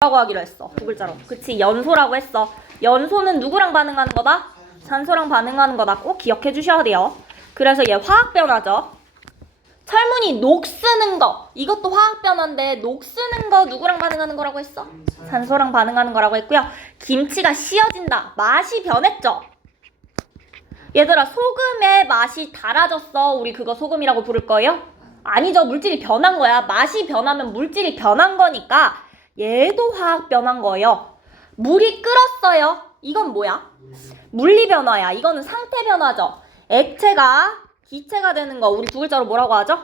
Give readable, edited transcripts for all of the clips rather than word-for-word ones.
라고 하기로 했어. 두 글자로. 그치, 연소라고 했어. 연소는 누구랑 반응하는 거다? 산소랑 반응하는 거다. 꼭 기억해 주셔야 돼요. 그래서 얘 화학 변화죠. 철문이 녹 쓰는 거, 이것도 화학 변화인데 녹 쓰는 거 누구랑 반응하는 거라고 했어? 산소랑 반응하는 거라고 했고요. 김치가 씌어진다. 맛이 변했죠. 얘들아, 소금의 맛이 달아졌어. 우리 그거 소금이라고 부를 거예요? 아니죠. 물질이 변한 거야. 맛이 변하면 물질이 변한 거니까 얘도 화학 변한 거예요. 물이 끓었어요. 이건 뭐야? 물리 변화야. 이거는 상태 변화죠. 액체가 기체가 되는 거 우리 두 글자로 뭐라고 하죠?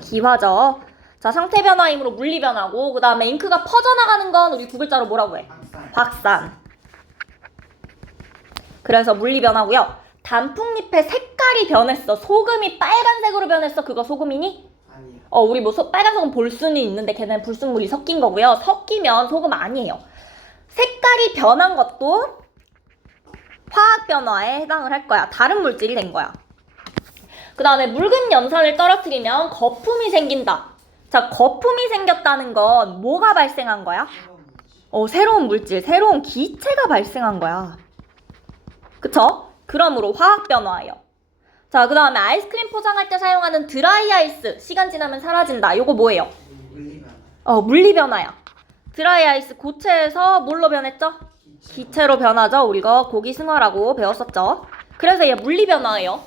기화죠. 자, 상태 변화이므로 물리 변화고, 그 다음에 잉크가 퍼져나가는 건 우리 두 글자로 뭐라고 해? 확산. 그래서 물리 변화고요. 단풍잎의 색깔이 변했어. 소금이 빨간색으로 변했어. 그거 소금이니? 아니요. 우리 뭐 빨간 소금 볼 수는 있는데 걔는 불순물이 섞인 거고요. 섞이면 소금 아니에요. 색깔이 변한 것도 화학 변화에 해당을 할 거야. 다른 물질이 된 거야. 그 다음에 묽은 염산을 떨어뜨리면 거품이 생긴다. 자, 거품이 생겼다는 건 뭐가 발생한 거야? 새로운 물질, 새로운 기체가 발생한 거야. 그쵸? 그러므로 화학 변화예요. 자, 그 다음에 아이스크림 포장할 때 사용하는 드라이 아이스. 시간 지나면 사라진다. 요거 뭐예요? 물리 변화야. 드라이 아이스 고체에서 뭘로 변했죠? 기체로 변하죠. 우리가 고기 승화라고 배웠었죠. 그래서 얘 물리 변화예요.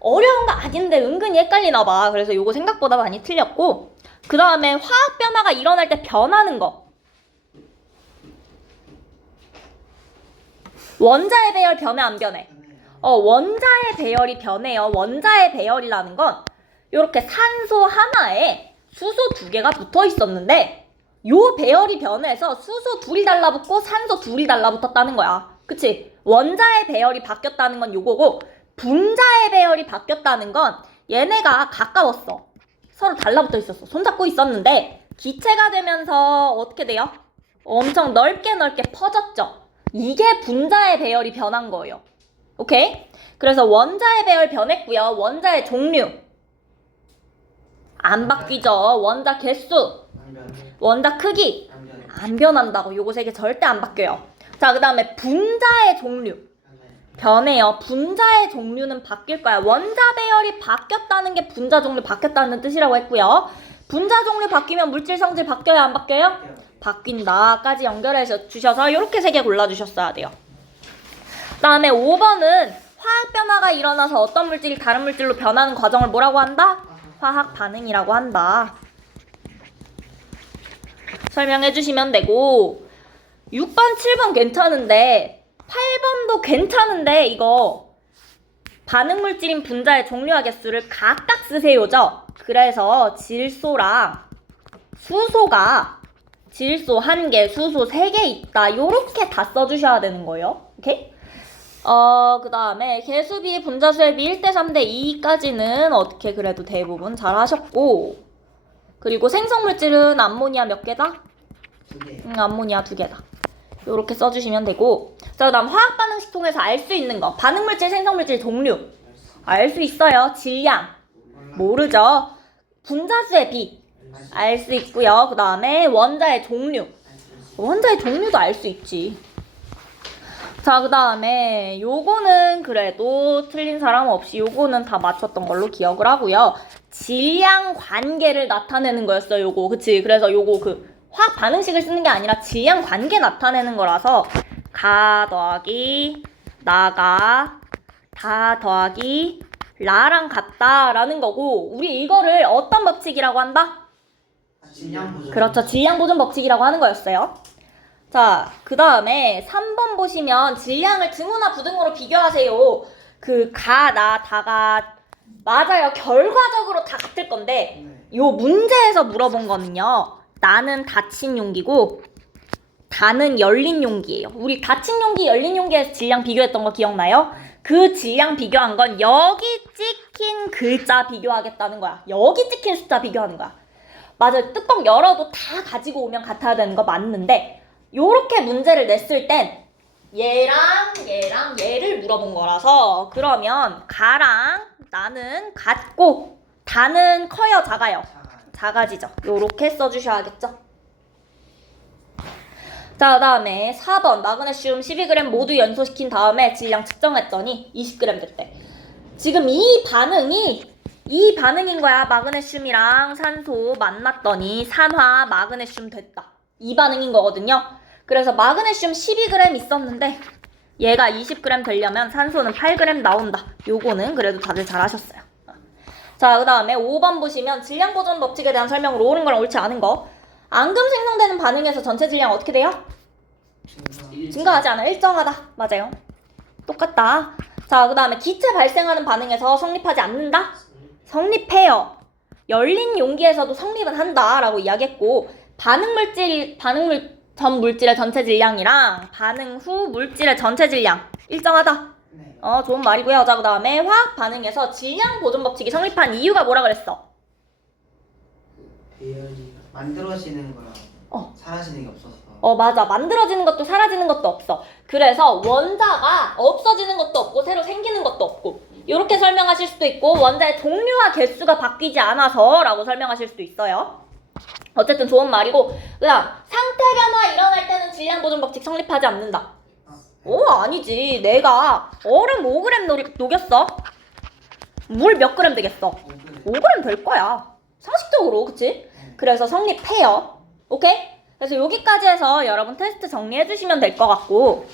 어려운 거 아닌데 은근히 헷갈리나 봐. 그래서 요거 생각보다 많이 틀렸고, 그 다음에 화학 변화가 일어날 때 변하는 거. 원자의 배열 변해 안 변해? 원자의 배열이 변해요. 원자의 배열이라는 건 요렇게 산소 하나에 수소 두 개가 붙어 있었는데 요 배열이 변해서 수소 둘이 달라붙고 산소 둘이 달라붙었다는 거야. 그치? 원자의 배열이 바뀌었다는 건 요거고, 분자의 배열이 바뀌었다는 건 얘네가 가까웠어. 서로 달라붙어 있었어. 손잡고 있었는데 기체가 되면서 어떻게 돼요? 엄청 넓게 퍼졌죠. 이게 분자의 배열이 변한 거예요. 오케이? 그래서 원자의 배열 변했고요. 원자의 종류 안 바뀌죠. 원자 개수, 원자 크기 안 변한다고. 요거 세 개 절대 안 바뀌어요. 자, 그 다음에 분자의 종류 변해요. 분자의 종류는 바뀔 거야. 원자 배열이 바뀌었다는 게 분자 종류 바뀌었다는 뜻이라고 했고요. 분자 종류 바뀌면 물질 성질 바뀌어요? 안 바뀌어요? 바뀐다까지 연결해서 주셔서 이렇게 세 개 골라주셨어야 돼요. 그 다음에 5번은 화학 변화가 일어나서 어떤 물질이 다른 물질로 변하는 과정을 뭐라고 한다? 화학 반응이라고 한다. 설명해 주시면 되고, 6번, 7번 괜찮은데 8번도 괜찮은데 이거 반응 물질인 분자의 종류와 개수를 각각 쓰세요죠. 그래서 질소랑 수소가 질소 1개, 수소 3개 있다. 요렇게 다 써주셔야 되는 거예요. 오케이? 그 다음에 개수비, 분자수의 비 1대 3대 2까지는 어떻게 그래도 대부분 잘 하셨고, 그리고 생성물질은 암모니아 몇 개다? 2개. 암모니아 2개다. 요렇게 써주시면 되고, 자, 그 다음 화학 반응식 통해서 알 수 있는 거. 반응물질, 생성물질 종류 알 수 있어요. 질량 모르죠. 분자수의 비 알 수 있고요. 그 다음에 원자의 종류, 원자의 종류도 알 수 있지. 자, 그 다음에 요거는 그래도 틀린 사람 없이 요거는 다 맞췄던 걸로 기억을 하고요. 질량 관계를 나타내는 거였어요. 요거. 그치? 그래서 요거 화학 반응식을 쓰는 게 아니라 질량 관계 나타내는 거라서 가 더하기 나가 다 더하기 라랑 같다라는 거고, 우리 이거를 어떤 법칙이라고 한다? 질량보존. 그렇죠. 질량보존 법칙이라고 하는 거였어요. 자, 그 다음에 3번 보시면 질량을 등호나 부등호로 비교하세요. 가, 나, 다가 맞아요. 결과적으로 다 같을 건데 요 문제에서 물어본 거는요. 나는 닫힌 용기고 다는 열린 용기예요. 우리 닫힌 용기, 열린 용기에서 질량 비교했던 거 기억나요? 그 질량 비교한 건 여기 찍힌 글자 비교하겠다는 거야. 여기 찍힌 숫자 비교하는 거야. 맞아요. 뚜껑 열어도 다 가지고 오면 같아야 되는 거 맞는데, 요렇게 문제를 냈을 땐 얘랑 얘를 물어본 거라서, 그러면 가랑 나는 같고 다는 커요, 작아요? 작아지죠. 요렇게 써주셔야겠죠. 자, 다음에 4번 마그네슘 12g 모두 연소시킨 다음에 질량 측정했더니 20g 됐대. 지금 이 반응인 거야. 마그네슘이랑 산소 만났더니 산화 마그네슘 됐다. 이 반응인 거거든요. 그래서 마그네슘 12g 있었는데 얘가 20g 되려면 산소는 8g 나온다. 요거는 그래도 다들 잘 하셨어요. 자, 그 다음에 5번 보시면 질량 보존 법칙에 대한 설명으로 옳은 거랑 옳지 않은 거. 앙금 생성되는 반응에서 전체 질량 어떻게 돼요? 증가하지 않아. 일정하다. 맞아요. 똑같다. 자, 그 다음에 기체 발생하는 반응에서 성립하지 않는다? 성립해요. 열린 용기에서도 성립은 한다 라고 이야기했고, 반응 전 물질의 전체 질량이랑 반응 후 물질의 전체 질량 일정하다. 네. 좋은 말이고요. 자, 그 다음에 화학 반응에서 질량 보존 법칙이 성립한 이유가 뭐라 그랬어? 배열이 만들어지는 거랑 사라지는 게 없어서. 맞아. 만들어지는 것도 사라지는 것도 없어. 그래서 원자가 없어지는 것도 없고 새로 생기는 것도 없고 이렇게 설명하실 수도 있고 원자의 종류와 개수가 바뀌지 않아서 라고 설명하실 수도 있어요. 어쨌든 좋은 말이고 그다음 상태 변화 일어날 때는 질량 보존 법칙 성립하지 않는다. 아니지. 내가 얼음 5g 녹였어. 물 몇 그램 되겠어? 5g 될 거야. 상식적으로, 그치? 그래서 성립해요. 오케이? 그래서 여기까지 해서 여러분 테스트 정리해 주시면 될 것 같고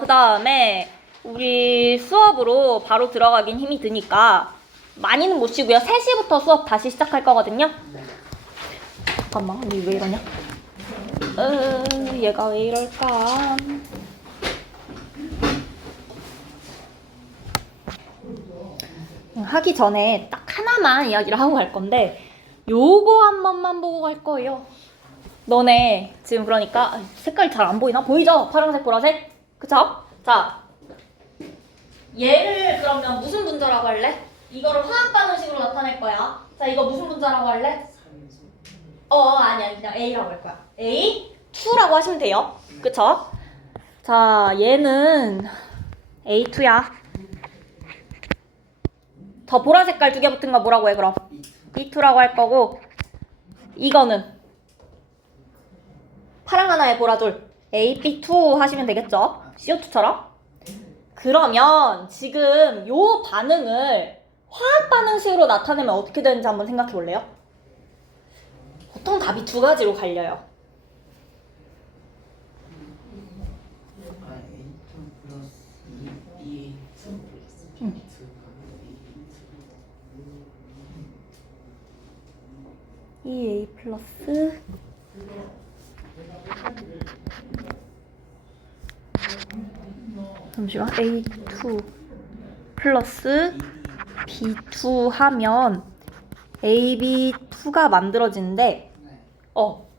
그 다음에 우리 수업으로 바로 들어가긴 힘이 드니까 많이는 못 쉬고요. 3시부터 수업 다시 시작할 거거든요. 잠깐만, 왜 이러냐? 얘가 왜 이럴까? 하기 전에 딱 하나만 이야기를 하고 갈 건데 요거 한 번만 보고 갈 거예요. 너네 지금 그러니까 색깔이 잘 안 보이나? 보이죠? 파란색, 보라색? 그쵸? 자, 얘를 그러면 무슨 분자라고 할래? 이거를 화학 반응식으로 나타낼 거야. 자, 이거 무슨 분자라고 할래? 아니 그냥 A라고 할 거야. A2라고 하시면 돼요. 그쵸? 자, 얘는 A2야. 더 보라 색깔 2개 붙은 거 뭐라고 해 그럼? B2라고 할 거고 이거는 파랑 하나에 보라 둘 AB2 하시면 되겠죠? CO2처럼? 그러면 지금 요 반응을 화학 반응식으로 나타내면 어떻게 되는지 한번 생각해 볼래요? 보통 답이 2가지로 갈려요. A2 플러스 E EA 플러스 잠시만 A2 플러스 B2 하면 AB2가 만들어지는데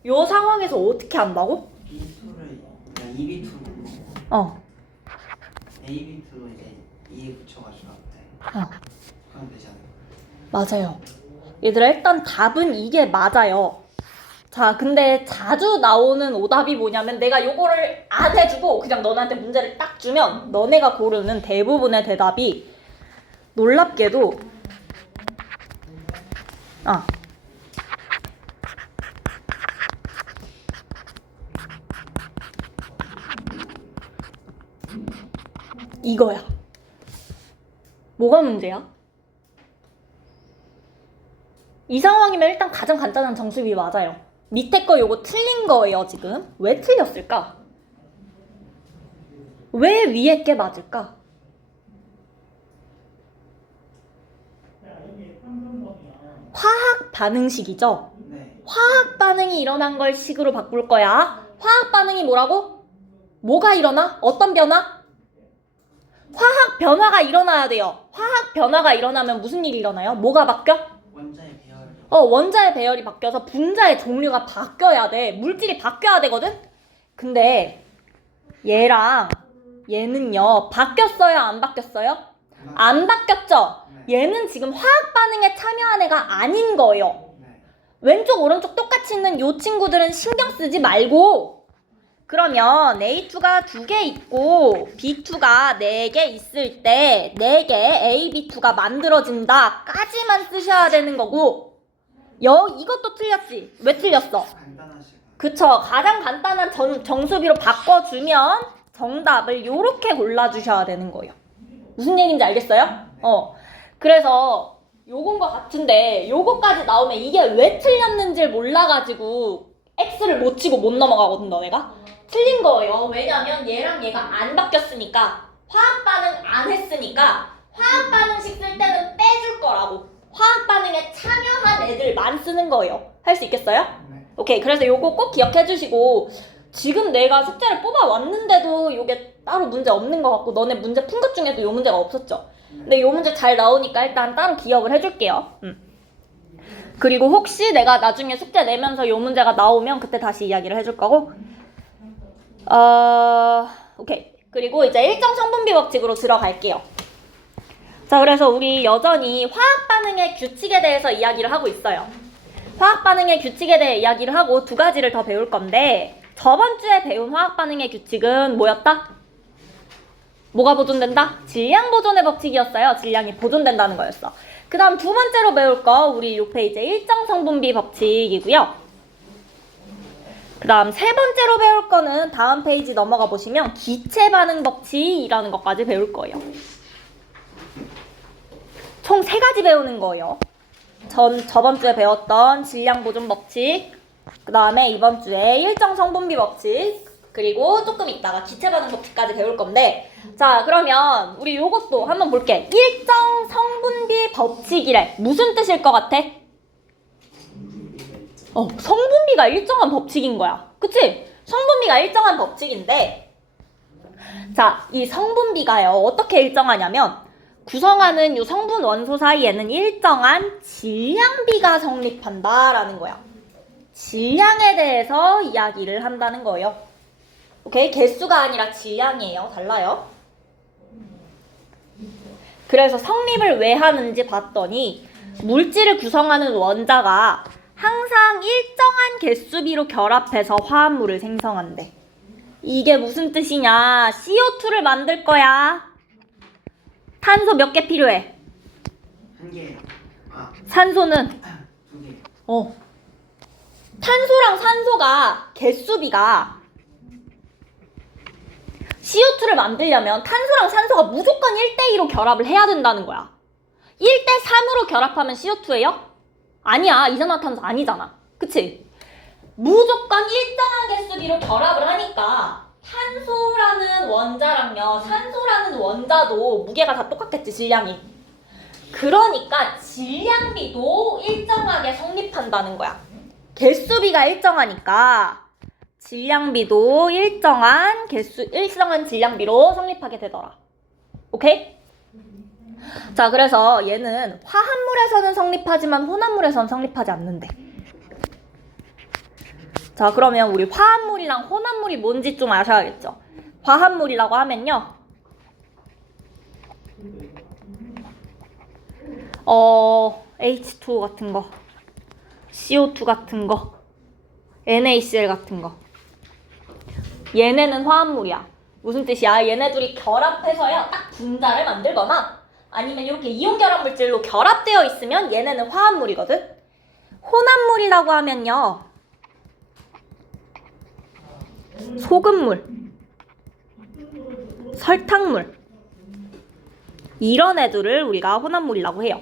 요 상황에서 어떻게 한다고? B2를 그냥 EB2로 AB2로 이제 E에 붙여가지고 하면 되지 않을까? 맞아요. 얘들아 일단 답은 이게 맞아요. 자, 근데 자주 나오는 오답이 뭐냐면 내가 요거를 안 해주고 그냥 너네한테 문제를 딱 주면 너네가 고르는 대부분의 대답이 놀랍게도 이거야. 뭐가 문제야? 이 상황이면 일단 가장 간단한 정수비 맞아요. 밑에 거 요거 틀린 거예요, 지금. 왜 틀렸을까? 왜 위에 게 맞을까? 화학 반응식이죠? 네. 화학 반응이 일어난 걸 식으로 바꿀 거야. 화학 반응이 뭐라고? 뭐가 일어나? 어떤 변화? 화학 변화가 일어나야 돼요. 화학 변화가 일어나면 무슨 일이 일어나요? 뭐가 바뀌어? 원자의 배열. 원자의 배열이 바뀌어서 분자의 종류가 바뀌어야 돼. 물질이 바뀌어야 되거든? 근데 얘랑 얘는요. 바뀌었어요? 안 바뀌었어요? 안 바뀌었죠? 얘는 지금 화학 반응에 참여한 애가 아닌 거예요. 왼쪽 오른쪽 똑같이 있는 요 친구들은 신경 쓰지 말고 그러면 A2가 2개 있고 B2가 4개 있을 때 4개 AB2가 만들어진다 까지만 쓰셔야 되는 거고 이것도 틀렸지. 왜 틀렸어? 간단하시고. 그쵸. 가장 간단한 정수비로 바꿔주면 정답을 요렇게 골라주셔야 되는 거예요. 무슨 얘기인지 알겠어요? 그래서 요건 것 같은데 요거까지 나오면 이게 왜 틀렸는지를 몰라가지고 X를 못 치고 못 넘어가거든 너네가. 틀린 거예요. 왜냐면 얘랑 얘가 안 바뀌었으니까 화학 반응 안 했으니까 화학 반응식 쓸 때는 빼줄 거라고. 화학 반응에 참여한 애들만 쓰는 거예요. 할 수 있겠어요? 네. 오케이. 그래서 요거 꼭 기억해 주시고 지금 내가 숙제를 뽑아왔는데도 요게 따로 문제 없는 것 같고 너네 문제 푼 것 중에도 요 문제가 없었죠? 근데 요 문제 잘 나오니까 일단 따로 기억을 해줄게요. 그리고 혹시 내가 나중에 숙제 내면서 요 문제가 나오면 그때 다시 이야기를 해줄 거고 오케이. 그리고 이제 일정 성분비 법칙으로 들어갈게요. 자, 그래서 우리 여전히 화학 반응의 규칙에 대해서 이야기를 하고 있어요. 화학 반응의 규칙에 대해 이야기를 하고 두 가지를 더 배울 건데 저번 주에 배운 화학 반응의 규칙은 뭐였다? 뭐가 보존된다? 질량 보존의 법칙이었어요. 질량이 보존된다는 거였어. 그 다음 두 번째로 배울 거 우리 요 페이지에 일정 성분비 법칙이고요. 그 다음 세 번째로 배울 거는 다음 페이지 넘어가 보시면 기체 반응 법칙이라는 것까지 배울 거예요. 총 3가지 배우는 거예요. 저번 주에 배웠던 질량 보존 법칙, 그 다음에 이번 주에 일정 성분비 법칙, 그리고 조금 있다가 기체 반응 법칙까지 배울 건데, 자, 그러면 우리 요것도 한번 볼게. 일정 성분비 법칙이래. 무슨 뜻일 것 같아? 성분비가 일정한 법칙인 거야. 그치? 성분비가 일정한 법칙인데, 자, 이 성분비가요, 어떻게 일정하냐면, 구성하는 이 성분 원소 사이에는 일정한 질량비가 성립한다라는 거야. 질량에 대해서 이야기를 한다는 거예요. 오케이? 개수가 아니라 질량이에요. 달라요. 그래서 성립을 왜 하는지 봤더니 물질을 구성하는 원자가 항상 일정한 개수비로 결합해서 화합물을 생성한대. 이게 무슨 뜻이냐? CO2를 만들 거야. 탄소 몇 개 필요해? 1개. 산소는? 2개. 탄소랑 산소가 개수비가 CO2를 만들려면 탄소랑 산소가 무조건 1대2로 결합을 해야 된다는 거야. 1대3으로 결합하면 CO2예요? 아니야. 이산화탄소 아니잖아. 그치? 무조건 일정한 개수비로 결합을 하니까 탄소라는 원자랑요, 산소라는 원자도 무게가 다 똑같겠지, 질량이. 그러니까 질량비도 일정하게 성립한다는 거야. 개수비가 일정하니까 질량비도 일정한 질량비로 성립하게 되더라. 오케이? 자, 그래서 얘는 화합물에서는 성립하지만 혼합물에서는 성립하지 않는데. 자, 그러면 우리 화합물이랑 혼합물이 뭔지 좀 아셔야겠죠? 화합물이라고 하면요, H2O 같은 거, CO2 같은 거, NaCl 같은 거. 얘네는 화합물이야. 무슨 뜻이야? 얘네들이 결합해서요, 딱 분자를 만들거나 아니면 이렇게 이온 결합 물질로 결합되어 있으면 얘네는 화합물이거든? 혼합물이라고 하면요, 소금물, 설탕물, 이런 애들을 우리가 혼합물이라고 해요.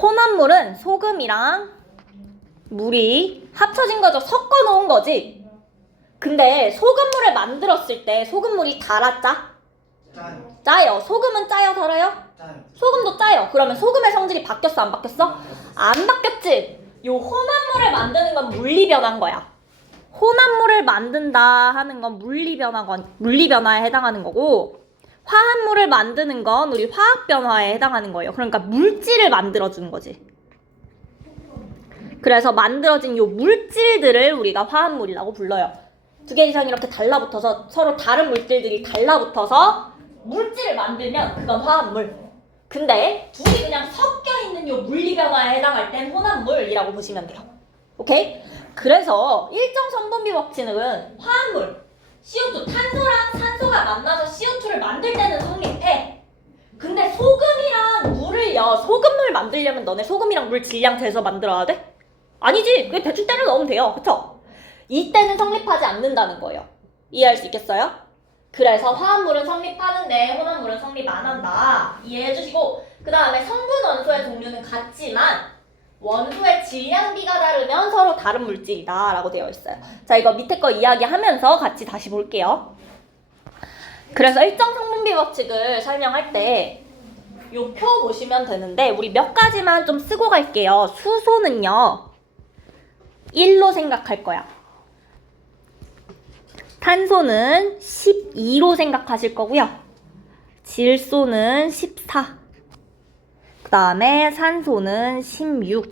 혼합물은 소금이랑 물이 합쳐진 거죠. 섞어 놓은 거지. 근데 소금물을 만들었을 때 소금물이 달아, 짜? 짜요. 짜요. 소금은 짜요, 달아요? 짜요. 소금도 짜요. 그러면 소금의 성질이 바뀌었어, 안 바뀌었어? 안 바뀌었지? 요 혼합물을 만드는 건 물리변화인 거야. 혼합물을 만든다 하는 건 물리변화에 해당하는 거고, 화합물을 만드는 건 우리 화학변화에 해당하는 거예요. 그러니까 물질을 만들어주는 거지. 그래서 만들어진 요 물질들을 우리가 화합물이라고 불러요. 두 개 이상 이렇게 달라붙어서 서로 다른 물질들이 달라붙어서 물질을 만들면 그건 화합물. 근데 둘이 그냥 섞여 있는 요 물리변화에 해당할 땐 혼합물이라고 보시면 돼요. 오케이? 그래서 일정 성분비 법칙은 화합물, CO2, 탄소랑 산소가 만나서 CO2를 만들 때는 성립해. 근데 소금이랑 물을요, 소금물 만들려면 너네 소금이랑 물 질량 재서 만들어야 돼? 아니지. 그냥 대충 때려 넣으면 돼요. 그쵸? 이때는 성립하지 않는다는 거예요. 이해할 수 있겠어요? 그래서 화합물은 성립하는데 혼합물은 성립 안 한다. 이해해 주시고 그 다음에 성분 원소의 종류는 같지만 원소의 질량비가 다르면 서로 다른 물질이다 라고 되어 있어요. 자, 이거 밑에 거 이야기하면서 같이 다시 볼게요. 그래서 일정 성분비 법칙을 설명할 때 요 표 보시면 되는데 우리 몇 가지만 좀 쓰고 갈게요. 수소는요 1로 생각할 거야. 탄소는 12로 생각하실 거고요. 질소는 14. 그 다음에 산소는 16.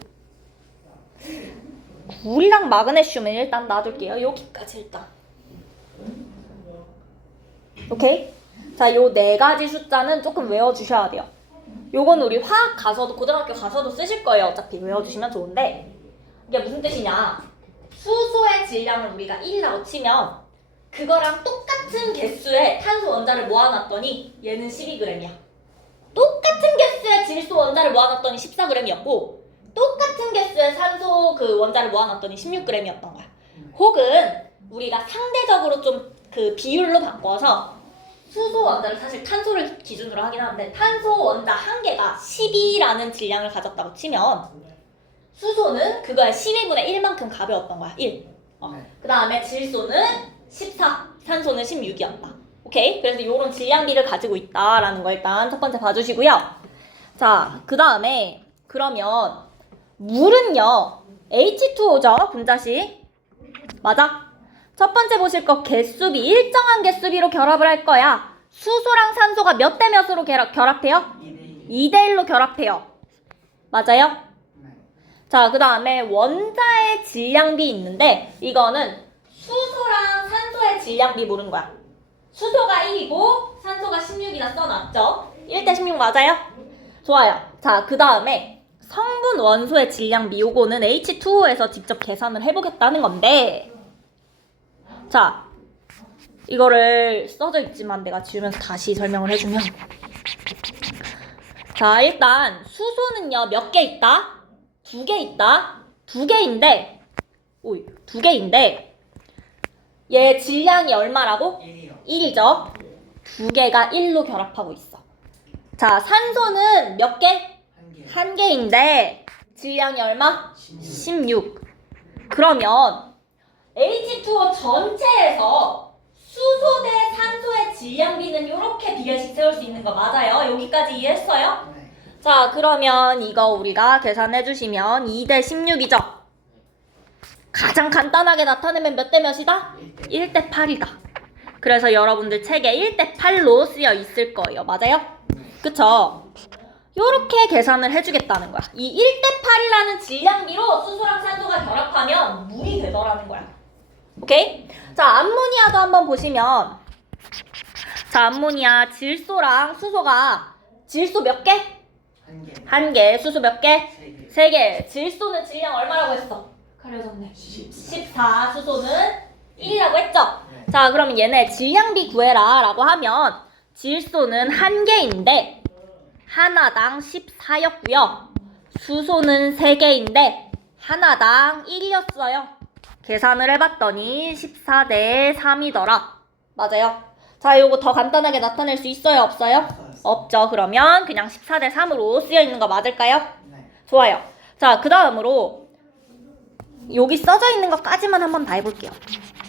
물이랑 마그네슘은 일단 놔둘게요. 여기까지 일단. 오케이? 자, 요 네 가지 숫자는 조금 외워주셔야 돼요. 요건 우리 화학 가서도, 고등학교 가서도 쓰실 거예요. 어차피 외워주시면 좋은데 이게 무슨 뜻이냐? 수소의 질량을 우리가 1이라고 치면 그거랑 똑같은 개수의 탄소 원자를 모아놨더니 얘는 12g이야. 똑같은 개수의 질소 원자를 모아놨더니 14g이었고 똑같은 개수의 산소 그 원자를 모아놨더니 16g이었던 거야. 혹은 우리가 상대적으로 좀 그 비율로 바꿔서 수소 원자를 사실 탄소를 기준으로 하긴 하는데 탄소 원자 한 개가 12라는 질량을 가졌다고 치면 수소는 그거의 12분의 1만큼 가벼웠던 거야. 1. 그 다음에 질소는 14, 산소는 16이었다. 오케이? 그래서 이런 질량비를 가지고 있다라는 거 일단 첫 번째 봐주시고요. 자, 그 다음에 그러면 물은요 H2O죠, 분자식. 맞아? 첫 번째 보실 거 개수비, 일정한 개수비로 결합을 할 거야. 수소랑 산소가 몇 대 몇으로 결합해요? 2대 1로 결합해요. 맞아요? 자, 그 다음에 원자의 질량비 있는데 이거는 수소랑 산소의 질량비 모르는 거야. 수소가 1이고 산소가 16이라 써놨죠? 1대 16 맞아요? 좋아요. 자, 그 다음에 성분 원소의 질량비 요거는 H2O에서 직접 계산을 해보겠다는 건데 자, 이거를 써져 있지만 내가 지우면서 다시 설명을 해주면 자, 일단 수소는요 몇 개 있다? 2개 있다. 2개인데 오이 2개인데 얘 질량이 얼마라고? 1이죠. 2개가 1로 결합하고 있어. 자, 산소는 몇 개? 1개인데 질량이 얼마? 16. 그러면 H2O 전체에서 수소 대 산소의 질량비는 이렇게 비례식 세울 수 있는 거 맞아요? 여기까지 이해했어요? 자, 그러면 이거 우리가 계산해 주시면 2대 16이죠? 가장 간단하게 나타내면 몇 대 몇이다? 1대 8이다. 그래서 여러분들 책에 1대 8로 쓰여 있을 거예요. 맞아요? 그쵸? 요렇게 계산을 해주겠다는 거야. 이 1대 8이라는 질량비로 수소랑 산소가 결합하면 물이 되더라는 거야. 오케이? 자, 암모니아도 한번 보시면 자, 암모니아 질소랑 수소가 질소 몇 개? 1개. 수소 몇 개? 3개. 질소는 질량 얼마라고 했어? 가려졌네. 14. 수소는 1이라고 했죠? 자, 그럼 얘네 질량비 구해라 라고 하면 질소는 1개인데 하나당 14였고요. 수소는 3개인데 하나당 1이었어요. 계산을 해봤더니 14대 3이더라. 맞아요? 자, 요거 더 간단하게 나타낼 수 있어요? 없어요? 없죠. 그러면 그냥 14대 3으로 쓰여있는 거 맞을까요? 네. 좋아요. 자, 그 다음으로 여기 써져 있는 것까지만 한번 다 해볼게요.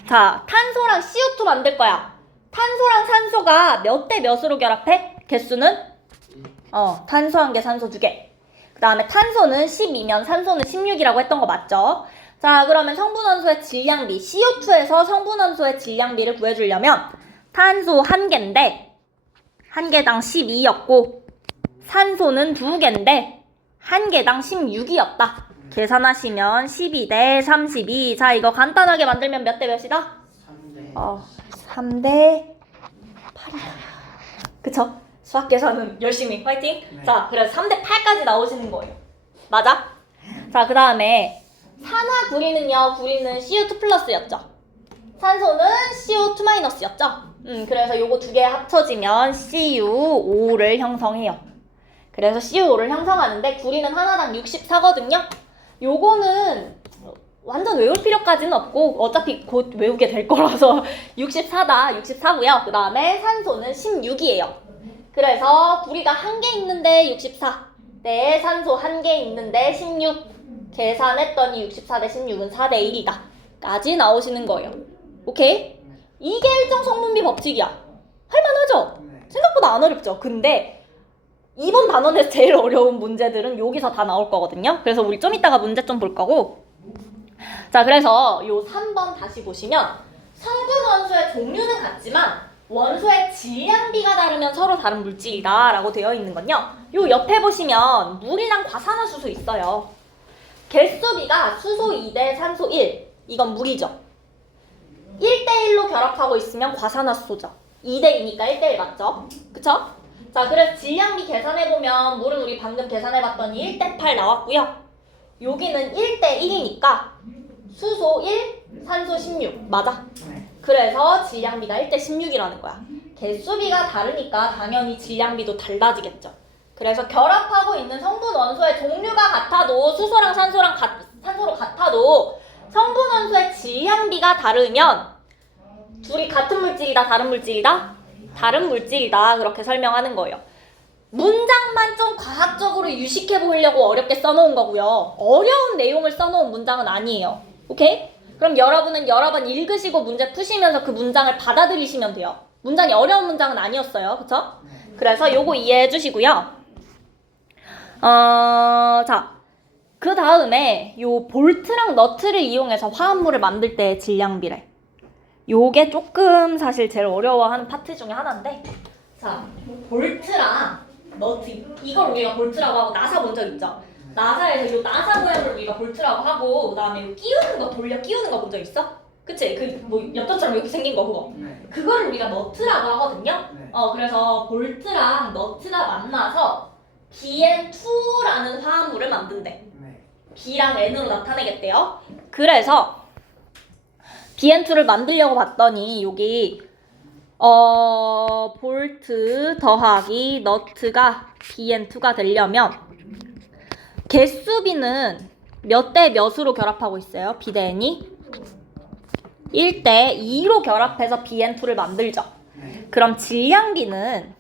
자, 탄소랑 CO2 만들 거야. 탄소랑 산소가 몇 대 몇으로 결합해? 개수는? 탄소 1개, 산소 2개. 그 다음에 탄소는 12면 산소는 16이라고 했던 거 맞죠? 자, 그러면 성분원소의 질량비, CO2에서 성분원소의 질량비를 구해주려면 탄소 1개인데 1개당 12였고 산소는 2개인데 1개당 16이었다. 계산하시면 12대 32. 자, 이거 간단하게 만들면 몇 대 몇이다? 3대 8이다. 그쵸? 수학 계산은 열심히 화이팅! 네. 자, 그래서 3대 8까지 나오시는 거예요. 맞아? 자, 그 다음에 산화 구리는요, 구리는 CO2 플러스였죠. 산소는 CO2 마이너스였죠. 그래서 요거 두 개 합쳐지면 CuO를 형성해요. 그래서 CuO를 형성하는데 구리는 하나당 64거든요. 요거는 수는 외울 필요까지는 없고 어차피 곧 외우게 될 거라서 64다. 64고요. 그 다음에 산소는 16이에요. 그래서 우리가 한 개 있는데 64. 네, 산소 한 개 있는데 16. 계산했더니 64 대 16은 4 대 1이다. 까지 나오시는 거예요. 오케이? 이게 일정 성분비 법칙이야. 할만하죠? 네. 생각보다 안 어렵죠? 근데 이번 단원에서 제일 어려운 문제들은 여기서 다 나올 거거든요. 그래서 우리 좀 이따가 문제 좀 볼 거고. 자, 그래서 요 3번 다시 보시면 성분 원소의 종류는 같지만 원소의 질량비가 다르면 서로 다른 물질이다 라고 되어 있는 건요. 요 옆에 보시면 물이랑 과산화수소 있어요. 개수비가 수소 2대 산소 1. 이건 물이죠. 1대1로 결합하고 있으면 과산화수소죠. 2대2니까 1대1 맞죠? 그쵸? 자, 그래서 질량비 계산해보면 물은 우리 방금 계산해봤더니 1대8 나왔고요. 여기는 1대1이니까 수소 1, 산소 16. 맞아? 네. 그래서 질량비가 1대16이라는 거야. 개수비가 다르니까 당연히 질량비도 달라지겠죠. 그래서 결합하고 있는 성분 원소의 종류가 같아도 수소랑 산소로 같아도 성분 원소의 질량비가 다르면 둘이 같은 물질이다, 다른 물질이다? 다른 물질이다. 그렇게 설명하는 거예요. 문장만 좀 과학적으로 유식해 보이려고 어렵게 써놓은 거고요. 어려운 내용을 써놓은 문장은 아니에요. 오케이? 그럼 여러분은 여러 번 읽으시고 문제 푸시면서 그 문장을 받아들이시면 돼요. 문장이 어려운 문장은 아니었어요. 그쵸? 그래서 요거 이해해 주시고요. 자, 그 다음에 요 볼트랑 너트를 이용해서 화합물을 만들 때의 질량비래. 요게 조금 사실 제일 어려워하는 파트 중에 하나인데, 자, 볼트랑 너트, 이걸 우리가 볼트라고 하고 나사 본 적 있죠? 나사에서 요 나사 모양을 우리가 볼트라고 하고, 그 다음에 요 끼우는 거, 돌려 끼우는 거 본 적 있어? 그치? 그 뭐 엽떡처럼 이렇게 생긴 거 그거. 네. 그거를 우리가 너트라고 하거든요. 네. 그래서 볼트랑 너트가 만나서 BN2라는 화합물을 만든대. 네. B랑 N으로 나타내겠대요. 그래서 BN2를 만들려고 봤더니 여기 볼트 더하기 너트가 BN2가 되려면 개수비는 몇 대 몇으로 결합하고 있어요? B 대 N이 1대 2로 결합해서 BN2를 만들죠. 네. 그럼 질량비는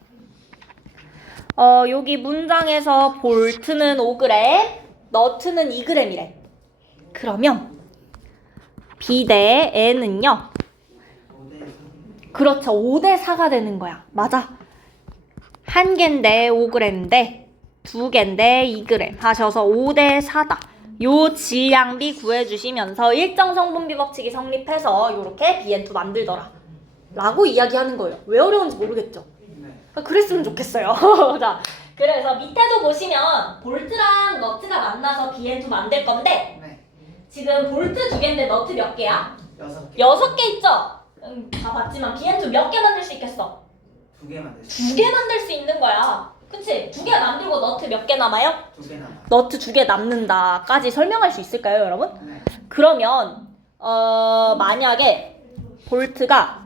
여기 문장에서 볼트는 5g, 너트는 2g이래. 그러면 B 대 N은요? 5대 3. 그렇죠. 5대 4가 되는 거야. 맞아. 한 개인데 5g인데 두 개인데 2g 하셔서 5대 4다. 요 질량비 구해주시면서 일정 성분비 법칙이 성립해서 요렇게 BN2 만들더라. 라고 이야기하는 거예요. 왜 어려운지 모르겠죠? 네. 그랬으면 좋겠어요. 자, 그래서 밑에도 보시면 볼트랑 너트가 만나서 BN2 만들 건데 네. 지금 볼트 2개인데 너트 몇 개야? 6개. 6개 있죠? 다 봤지만 BN2 몇 개 만들 수 있겠어? 2개 만드세요. 2개 만들 수 있는 거야. 그치? 2개 만들고 너트 몇 개 남아요? 2개 남아요. 너트 2개 남는다까지 설명할 수 있을까요, 여러분? 네. 그러면 만약에 볼트가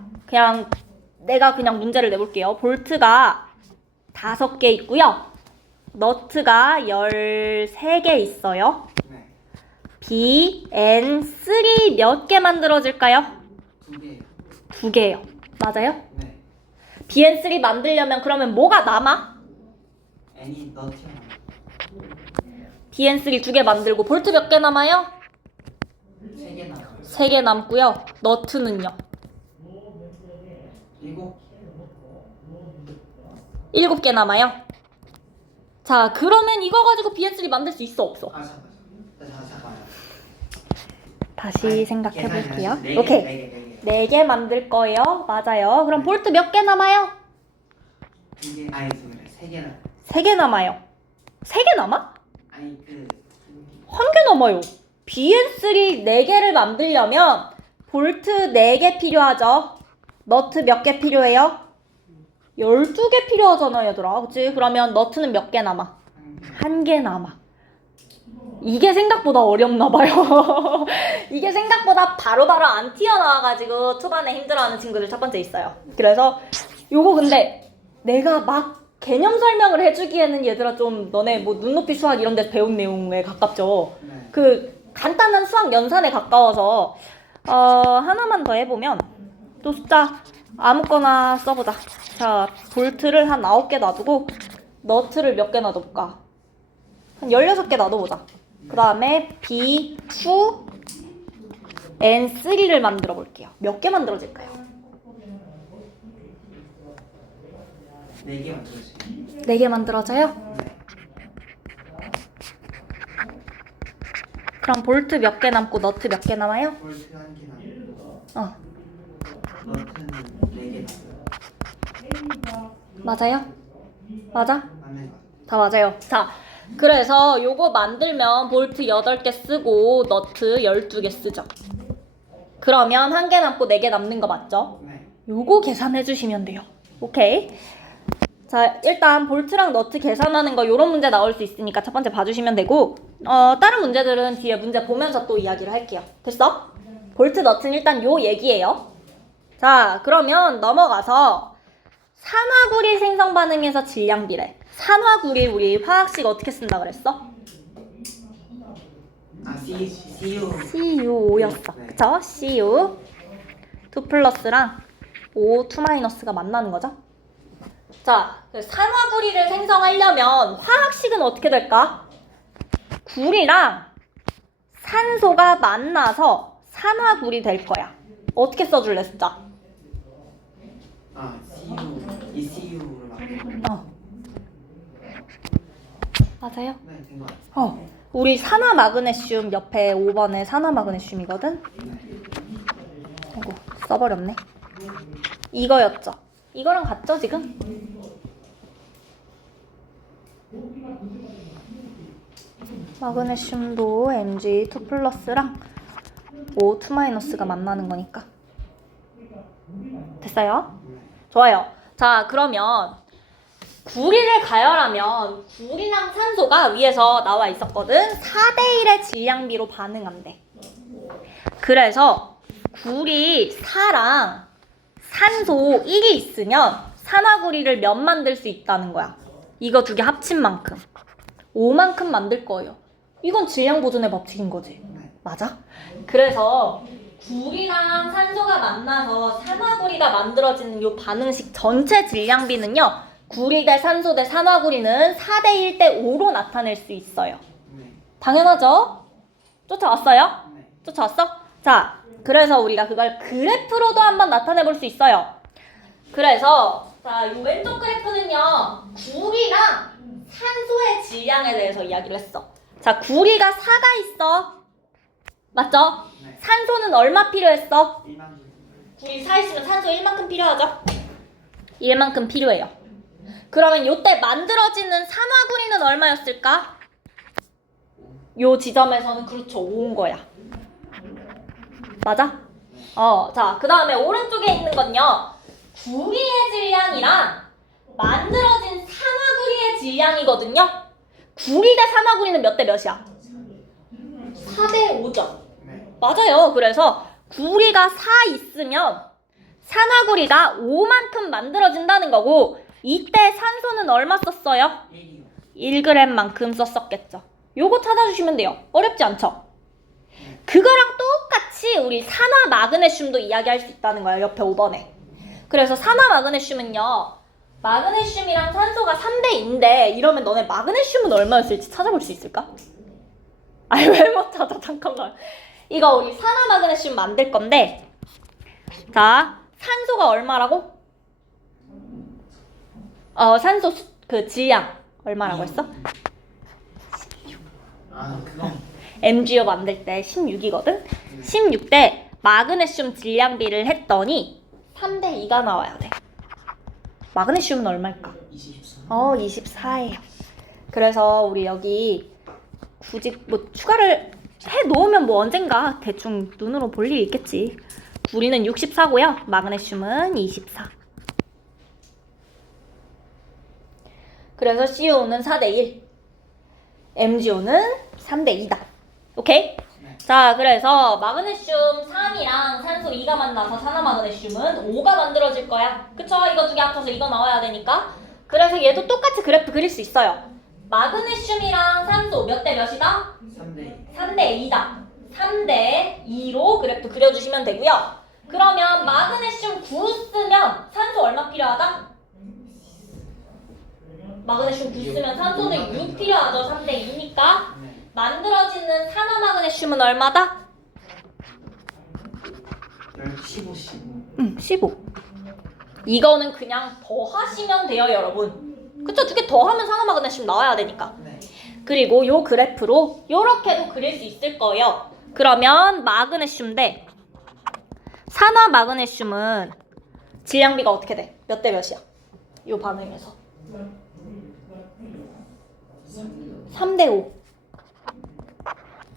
내가 그냥 문제를 내볼게요. 볼트가 5개 있고요. 너트가 13개 있어요. 네. BN3 몇 개 만들어질까요? 2개. 2개예요. 맞아요? 네. BN3 만들려면 그러면 뭐가 남아? N이 너티만. BN3 2개 만들고 볼트 몇 개 남아요? 3개 남아요. 3개 남고요. 너트는요? 7. 7개 남아요. 자, 그러면 이거 가지고 BN3 만들 수 있어, 없어? 잠깐만요. 다시 생각해 볼게요. 네 오케이. 4개 만들 거예요. 맞아요. 그럼 네. 볼트 몇 개 남아요? 2개. 아니 3개 남. 3개 남아요. 3개 남아? 아니 1개 남아요. BN3 4개를 만들려면 볼트 4개 필요하죠. 너트 몇 개 필요해요? 12개 필요하잖아, 얘들아. 그치? 그러면 너트는 몇 개 남아? 1개 남아. 이게 생각보다 어렵나 봐요. 이게 생각보다 바로바로 안 튀어나와가지고 초반에 힘들어하는 친구들 첫 번째 있어요. 그래서 요거 근데 내가 막 개념 설명을 해주기에는 얘들아 좀 너네 뭐 눈높이 수학 이런 데서 배운 내용에 가깝죠. 네. 그 간단한 수학 연산에 가까워서 하나만 더 해보면 또 숫자 아무거나 써보자. 자, 볼트를 한 9개 놔두고 너트를 몇 개 놔둘까? 한 16개 놔둬보자. 그 다음에 B2 N3를 만들어 볼게요. 몇 개 만들어질까요? 4개 만들어주세요. 4개 만들어져요? 네. 그럼 볼트 몇 개 남고 너트 몇 개 남아요? 볼트 1개 남고 어, 너트는 4개 남아요. 맞아요? 맞아? 맞는 것 같아요. 다 맞아요. 자, 그래서 요거 만들면 볼트 8개 쓰고 너트 12개 쓰죠. 그러면 1개 남고 4개 남는 거 맞죠? 네. 요거 계산해 주시면 돼요. 오케이. 자, 일단 볼트랑 너트 계산하는 거 요런 문제 나올 수 있으니까 첫 번째 봐주시면 되고 다른 문제들은 뒤에 문제 보면서 또 이야기를 할게요. 됐어? 볼트 너트는 일단 요 얘기예요. 자, 그러면 넘어가서 산화구리 생성 반응에서 질량 비례. 산화구리 우리 화학식 어떻게 쓴다 그랬어? 아, CU. CuO였어. 네. 그쵸? Cu 2 플러스랑 O2 마이너스가 만나는 거죠. 자, 그 산화구리를 생성하려면 화학식은 어떻게 될까? 구리랑 산소가 만나서 산화구리 될 거야. 어떻게 써줄래, 숫자? 아, CU. 이 CU를 만들고. 맞아요? 네, 된 것 같아요. 우리 산화 마그네슘 옆에 5번에 산화 마그네슘이거든? 네. 아이고, 써버렸네. 이거였죠? 이거랑 같죠, 지금? 마그네슘도 Mg2 플러스랑 O2 마이너스가 만나는 거니까. 됐어요? 네. 좋아요. 자, 그러면 구리를 가열하면 구리랑 산소가 위에서 나와 있었거든. 4대1의 질량비로 반응한대. 그래서 구리 4랑 산소 1이 있으면 산화구리를 몇 만들 수 있다는 거야. 이거 두 개 합친 만큼. 5만큼 만들 거예요. 이건 질량 보존의 법칙인 거지. 네. 맞아? 그래서 구리랑 산소가 만나서 산화구리가 만들어지는 이 반응식 전체 질량비는요. 구리 대 산소 대 산화구리는 4대 1 대 5로 나타낼 수 있어요. 네. 당연하죠? 쫓아왔어요? 네. 쫓아왔어? 자, 그래서 우리가 그걸 그래프로도 한번 나타내 볼 수 있어요. 그래서 자, 이 왼쪽 그래프는요. 구리랑 산소의 질량에 대해서 이야기를 했어. 자, 구리가 4가 있어. 맞죠? 네. 산소는 얼마 필요했어? 1만 구리 4 있으면 산소 1만큼 필요하죠? 1만큼 필요해요. 그러면 요때 만들어지는 산화구리는 얼마였을까? 요 지점에서는 그렇죠. 5인 거야. 맞아? 자, 그 다음에 오른쪽에 있는 건요. 구리의 질량이랑 만들어진 산화구리의 질량이거든요. 구리 대 산화구리는 몇 대 몇이야? 4대 5죠. 네. 맞아요. 그래서 구리가 4 있으면 산화구리가 5만큼 만들어진다는 거고 이때 산소는 얼마 썼어요? 1이요. 1g만큼 썼었겠죠. 요거 찾아주시면 돼요. 어렵지 않죠? 그거랑 똑같이 우리 산화 마그네슘도 이야기할 수 있다는 거예요. 옆에 5번에. 그래서 산화 마그네슘은요. 마그네슘이랑 산소가 3대 2인데 이러면 너네 마그네슘은 얼마였을지 찾아볼 수 있을까? 아니 왜 못 찾아? 잠깐만. 이거 우리 산화 마그네슘 만들 건데 자, 산소가 얼마라고? 산소 그 질량 얼마라고 했어? 아, 그거. MgO 만들 때 16이거든? 16대 마그네슘 질량비를 했더니 3대 2가 나와야 돼. 마그네슘은 얼마일까? 24. 24예요. 그래서 우리 여기 굳이 뭐 추가를 해 놓으면 뭐 언젠가 대충 눈으로 볼 일이 있겠지. 구리는 64고요. 마그네슘은 24. 그래서 CuO는 4대 1. MgO는 3대 2다. 오케이? 네. 자, 그래서 마그네슘 3이랑 산소 2가 만나서 산화 마그네슘은 5가 만들어질 거야. 그쵸? 이거 두 개 합쳐서 이거 나와야 되니까. 그래서 얘도 똑같이 그래프 그릴 수 있어요. 마그네슘이랑 산소 몇 대 몇이다? 3대 2. 3대 2다. 3대 2로 그래프 그려주시면 되고요. 그러면 마그네슘 9 쓰면 산소 얼마 필요하다? 마그네슘 9 쓰면 산소는 6 필요하죠. 3대 2니까. 네. 만들어지는 산화 마그네슘은 얼마다? 15, 15. 15. 이거는 그냥 더하시면 돼요, 여러분. 그쵸? 두 개 더하면 산화 마그네슘 나와야 되니까. 네. 그리고 요 그래프로 요렇게도 그릴 수 있을 거예요. 그러면 마그네슘 대 산화 마그네슘은 질량비가 어떻게 돼? 몇 대 몇이야? 요 반응에서 3대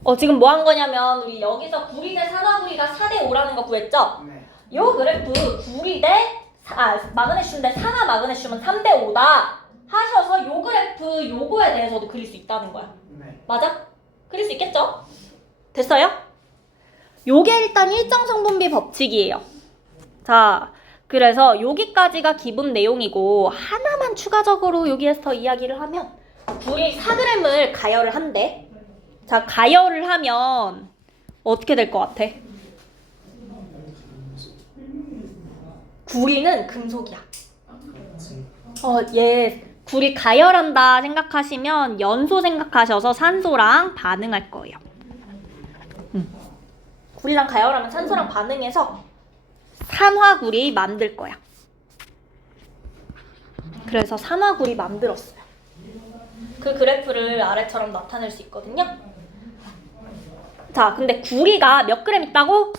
5. 지금 뭐 한 거냐면 우리 여기서 구리 대 산화구리가 4대 5라는 거 구했죠? 네. 요 그래프 구리 대 마그네슘 대 산화 마그네슘은 3대 5다 하셔서 요 그래프 요거에 대해서도 그릴 수 있다는 거야. 네. 맞아? 그릴 수 있겠죠? 됐어요? 요게 일단 일정 성분비 법칙이에요. 자, 그래서 여기까지가 기본 내용이고 하나만 추가적으로 여기에서 더 이야기를 하면 구리 4g을 가열을 한대. 자, 가열을 하면 어떻게 될 것 같아? 구리는 금속이야. 얘 구리 가열한다 생각하시면 연소 생각하셔서 산소랑 반응할 거예요. 구리랑 가열하면 산소랑 반응해서 산화구리 만들 거야. 그래서 산화구리 만들었어요. 그 그래프를 아래처럼 나타낼 수 있거든요. 자, 근데 구리가 몇 그램 있다고?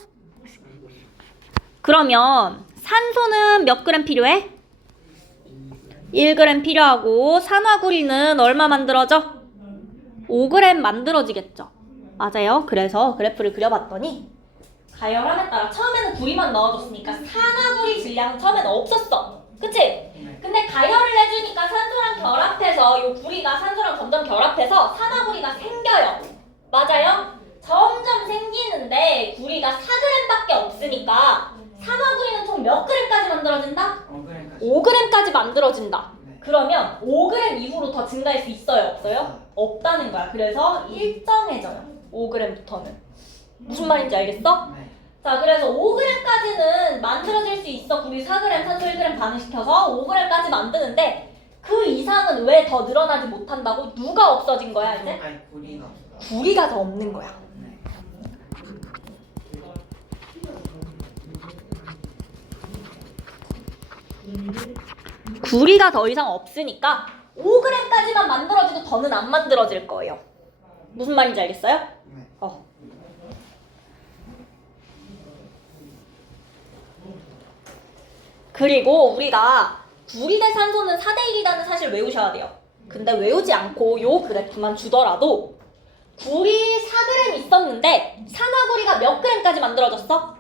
그러면 산소는 몇 그램 필요해? 1g 필요하고 산화구리는 얼마 만들어져? 5g 만들어지겠죠. 맞아요. 그래서 그래프를 그려봤더니 가열함에 따라 처음에는 구리만 넣어줬으니까 산화구리 질량은 처음에는 없었어. 그치? 근데 가열을 해주니까 산소랑 결합해서 이 구리가 산소랑 점점 결합해서 산화구리가 생겨요. 맞아요? 점점 생기는데 구리가 4g밖에 없으니까 산화구리는 총 몇 g까지 만들어진다? 5g까지. 5g까지 만들어진다. 네. 그러면 5g 이후로 더 증가할 수 있어요? 없어요? 없다는 거야. 그래서 일정해져요. 5g부터는. 무슨 말인지 알겠어? 네. 자, 그래서 5g까지는 만들어질 수 있어. 구리 4g, 산소 1g 반응시켜서 5g까지 만드는데 그 이상은 왜 더 늘어나지 못한다고? 누가 없어진 거야, 이제? 아니, 구리가. 구리가 더 없는 거야. 네. 구리가 더 이상 없으니까 5g까지만 만들어지고 더는 안 만들어질 거예요. 무슨 말인지 알겠어요? 네. 그리고 우리가 구리 대 산소는 4대 1이라는 사실 외우셔야 돼요. 근데 외우지 않고 요 그래프만 주더라도 구리 4g 있었는데 산화구리가 몇 g까지 만들어졌어?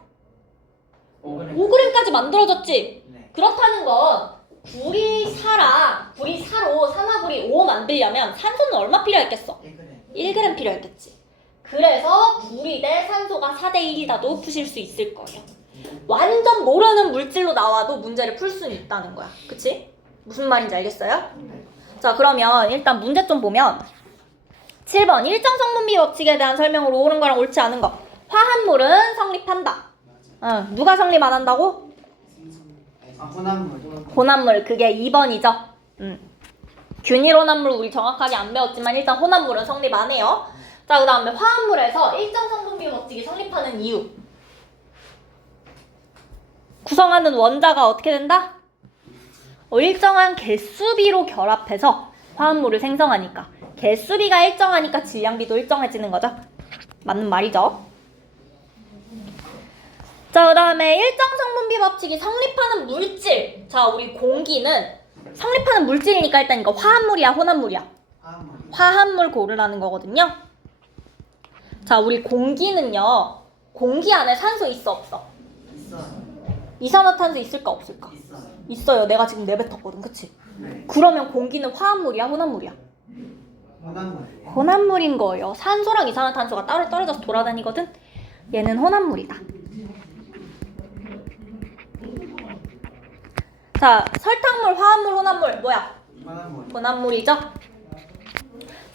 5g. 5g까지 만들어졌지? 네. 그렇다는 건 구리 4로 산화구리 5 만들려면 산소는 얼마 필요했겠어? 1g. 1g 필요했겠지. 그래서 구리 대 산소가 4대 1이다도 푸실 수 있을 거예요. 완전 모르는 물질로 나와도 문제를 풀 수는 있다는 거야. 그치? 무슨 말인지 알겠어요? 네. 자, 그러면 일단 문제 좀 보면 7번 일정 성분비 법칙에 대한 설명으로 옳은 거랑 옳지 않은 거. 화합물은 성립한다. 누가 성립 안 한다고? 혼합물. 혼합물. 그게 2번이죠. 균일 혼합물 우리 정확하게 안 배웠지만 일단 혼합물은 성립 안 해요. 자, 그 다음에 화합물에서 일정 성분비 법칙이 성립하는 이유. 구성하는 원자가 어떻게 된다? 일정한 개수비로 결합해서 화합물을 생성하니까 개수비가 일정하니까 질량비도 일정해지는 거죠. 맞는 말이죠. 자, 그 다음에 일정 성분비 법칙이 성립하는 물질. 자, 우리 공기는 성립하는 물질이니까 일단 이거 화합물이야, 혼합물이야? 화합물. 화합물 고르라는 거거든요. 자, 우리 공기는요. 공기 안에 산소 있어, 없어? 있어요. 이산화탄소 있을까, 없을까? 있어요. 있어요. 내가 지금 내뱉었거든, 그치? 네. 그러면 공기는 화합물이야, 혼합물이야? 혼합물. 혼합물인 거예요. 산소랑 이산화탄소가 따로 떨어져서 돌아다니거든? 얘는 혼합물이다. 자, 설탕물, 화합물, 혼합물 뭐야? 혼합물. 혼합물이죠?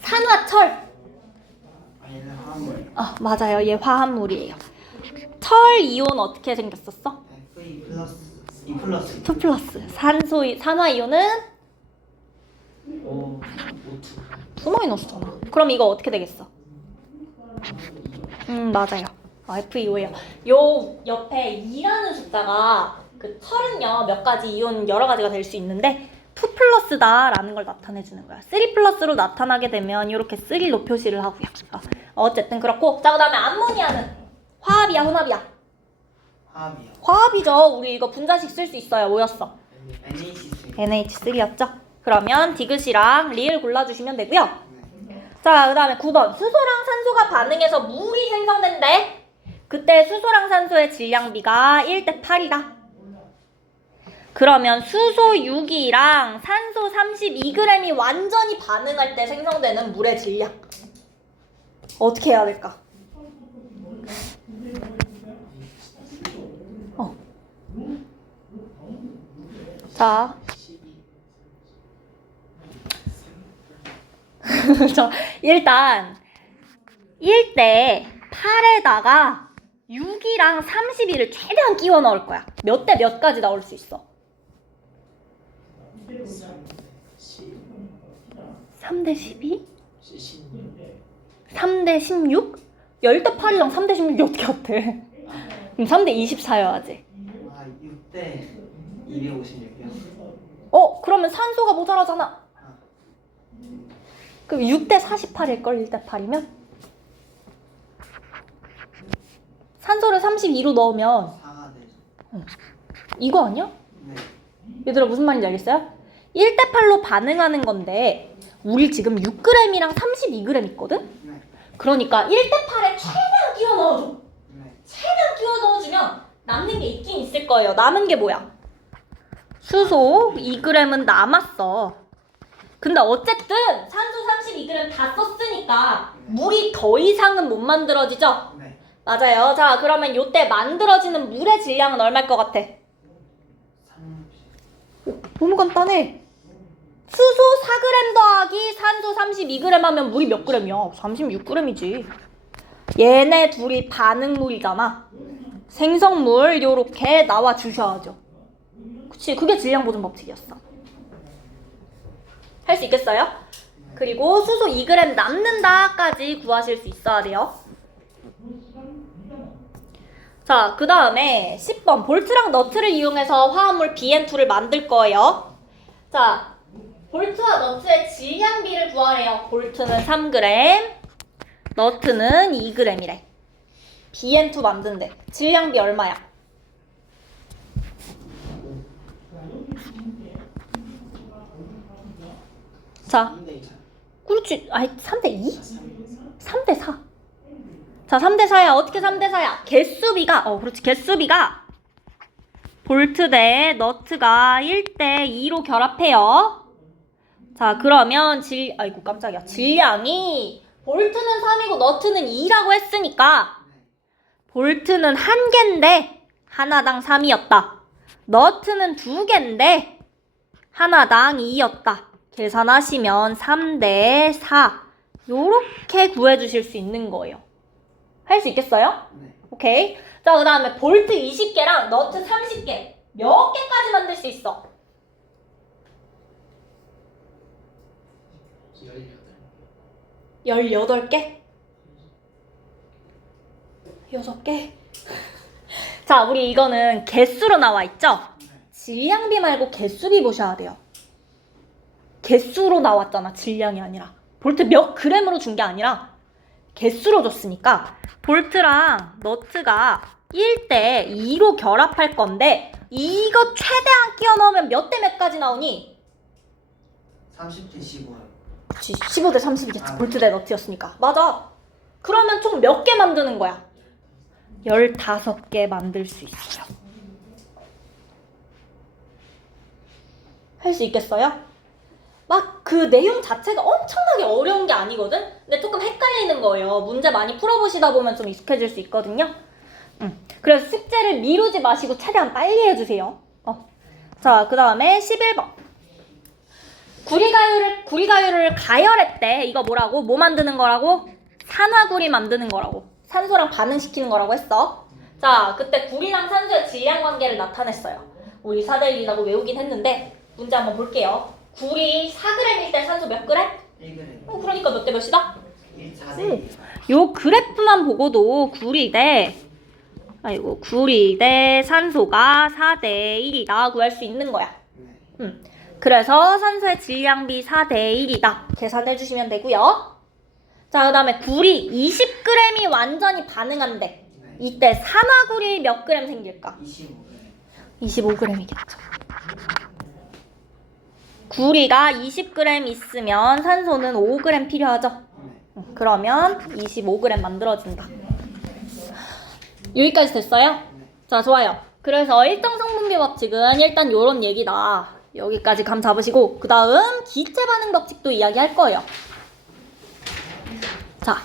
산화철. 얘는 화합물. 맞아요. 얘 화합물이에요. 철 이온 어떻게 생겼었어? Fe 플러스 2 플러스 2 플러스. 산화 이온은 O 2 마이너스잖아. 그럼 이거 어떻게 되겠어? 맞아요. F2O예요. 요 옆에 2라는 숫자가 그 철은요 몇 가지 이온 여러 가지가 될 수 있는데 2 플러스다라는 걸 나타내 주는 거야. 3 플러스로 나타나게 되면 이렇게 3로 표시를 하고요. 어쨌든 그렇고 자 그다음에 암모니아는 화합이야 혼합이야? 화합이요. 화합이죠. 우리 이거 분자식 쓸 수 있어요. 뭐였어? NH3. NH3였죠. 그러면 디귿이랑 리을 골라주시면 되고요. 네. 자, 그 다음에 9번. 수소랑 산소가 반응해서 물이 생성된대. 그때 수소랑 산소의 질량비가 1대 8이다. 그러면 수소 6이랑 산소 32g이 완전히 반응할 때 생성되는 물의 질량. 어떻게 해야 될까? 자. 일단 1대 8에다가 6이랑 32를 최대한 끼워 넣을 거야. 몇 대 몇까지 나올 수 있어? 3대 12? 3대 16? 10대 8이랑 3대 16이 어떻게 같아? 그럼 3대 24여야지. 6대 256이요. 그러면 산소가 모자라잖아. 그럼 6대 48일걸 1대 8이면? 산소를 32로 넣으면 4가 되죠. 이거 아니야? 네. 얘들아 무슨 말인지 알겠어요? 1대 8로 반응하는 건데 우리 지금 6g이랑 32g 있거든? 네. 그러니까 1대 8에 최대한 끼워 넣어줘. 네. 최대한 끼워 넣어주면 남는 게 있긴 있을 거예요. 남은 게 뭐야? 수소 2g은 남았어. 근데 어쨌든 산소 32g 다 썼으니까 물이 더 이상은 못 만들어지죠? 네. 맞아요. 자, 그러면 요때 만들어지는 물의 질량은 얼마일 것 같아? 30. 너무 간단해. 수소 4g 더하기 산소 32g 하면 물이 몇 g이야? 36g이지. 얘네 둘이 반응물이잖아. 생성물 요렇게 나와 주셔야죠. 그치? 그게 질량 보존 법칙이었어. 할 수 있겠어요? 그리고 수소 2g 남는다까지 구하실 수 있어야 돼요. 자, 그 다음에 10번 볼트랑 너트를 이용해서 화합물 BN2를 만들 거예요. 자, 볼트와 너트의 질량비를 구하래요. 볼트는 3g, 너트는 2g이래. BN2 만든대. 질량비 얼마야? 자, 2대 2. 그렇지. 아니, 3대 2? 3대 4. 자, 3대 4야. 어떻게 3대 4야? 개수비가, 그렇지. 개수비가 볼트 대 너트가 1대 2로 결합해요. 자, 그러면 아이고, 깜짝이야. 질량이 볼트는 3이고 너트는 2라고 했으니까 볼트는 1개인데 하나당 3이었다. 너트는 2개인데 하나당 2였다. 계산하시면 3대 4 요렇게 구해주실 수 있는 거예요. 할 수 있겠어요? 네. 오케이. 자, 그 다음에 볼트 20개랑 너트 30개 몇 개까지 만들 수 있어? 18개? 6개? 자, 우리 이거는 개수로 나와 있죠? 질량비 말고 개수비 보셔야 돼요. 개수로 나왔잖아. 질량이 아니라. 볼트 몇 그램으로 준 게 아니라 개수로 줬으니까 볼트랑 너트가 1대 2로 결합할 건데 이거 최대한 끼워 넣으면 몇 대 몇까지 나오니? 30대 15요. 그치, 15대 30이겠지. 볼트 대 너트였으니까. 맞아. 그러면 총 몇 개 만드는 거야? 15개 만들 수 있어요. 할 수 있겠어요? 막 그 내용 자체가 엄청나게 어려운 게 아니거든? 근데 조금 헷갈리는 거예요. 문제 많이 풀어보시다 보면 좀 익숙해질 수 있거든요. 그래서 숙제를 미루지 마시고 최대한 빨리 해주세요. 자, 그 다음에 11번. 구리가루를 가열했대. 이거 뭐라고? 뭐 만드는 거라고? 산화구리 만드는 거라고. 산소랑 반응시키는 거라고 했어. 자, 그때 구리랑 산소의 질량 관계를 나타냈어요. 우리 4대1이라고 외우긴 했는데 문제 한번 볼게요. 구리 4g일 때 산소 몇 그램? 1g. 그러니까 몇 대 몇이다? 4대1. 요 그래프만 보고도 구리 대 산소가 4대1이다 구할 수 있는 거야. 네. 그래서 산소의 질량비 4대1이다 계산해 주시면 되고요. 자, 그 다음에 구리 20g이 완전히 반응한대. 네. 이때 산화구리 몇 그램 생길까? 25g. 25g이겠죠. 구리가 20g 있으면 산소는 5g 필요하죠. 네. 그러면 25g 만들어진다. 여기까지 됐어요? 네. 자, 좋아요. 그래서 일정 성분비 법칙은 일단 요런 얘기다. 여기까지 감 잡으시고 그 다음 기체 반응 법칙도 이야기할 거예요. 자,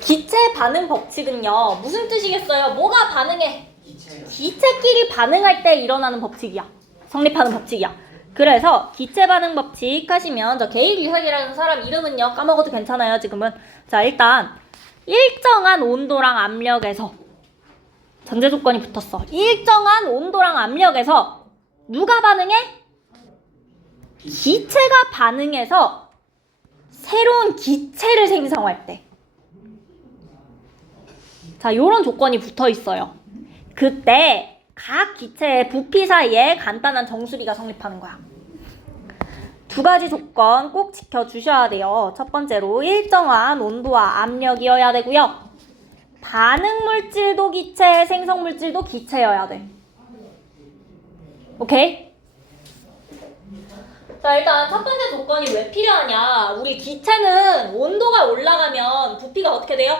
기체 반응 법칙은요. 무슨 뜻이겠어요? 뭐가 반응해? 기체가. 기체끼리 반응할 때 일어나는 법칙이야. 성립하는 법칙이야. 그래서 기체 반응 법칙 하시면 저 게일 이삭이라는 사람 이름은요. 까먹어도 괜찮아요. 지금은. 자, 일단 일정한 온도랑 압력에서 전제 조건이 붙었어. 일정한 온도랑 압력에서 누가 반응해? 기체가 반응해서 새로운 기체를 생성할 때. 자, 요런 조건이 붙어 있어요. 그때 각 기체의 부피 사이에 간단한 정수비가 성립하는 거야. 두 가지 조건 꼭 지켜주셔야 돼요. 첫 번째로 일정한 온도와 압력이어야 되고요. 반응 물질도 기체, 생성 물질도 기체여야 돼. 오케이? 자, 일단 첫 번째 조건이 왜 필요하냐? 우리 기체는 온도가 올라가면 부피가 어떻게 돼요?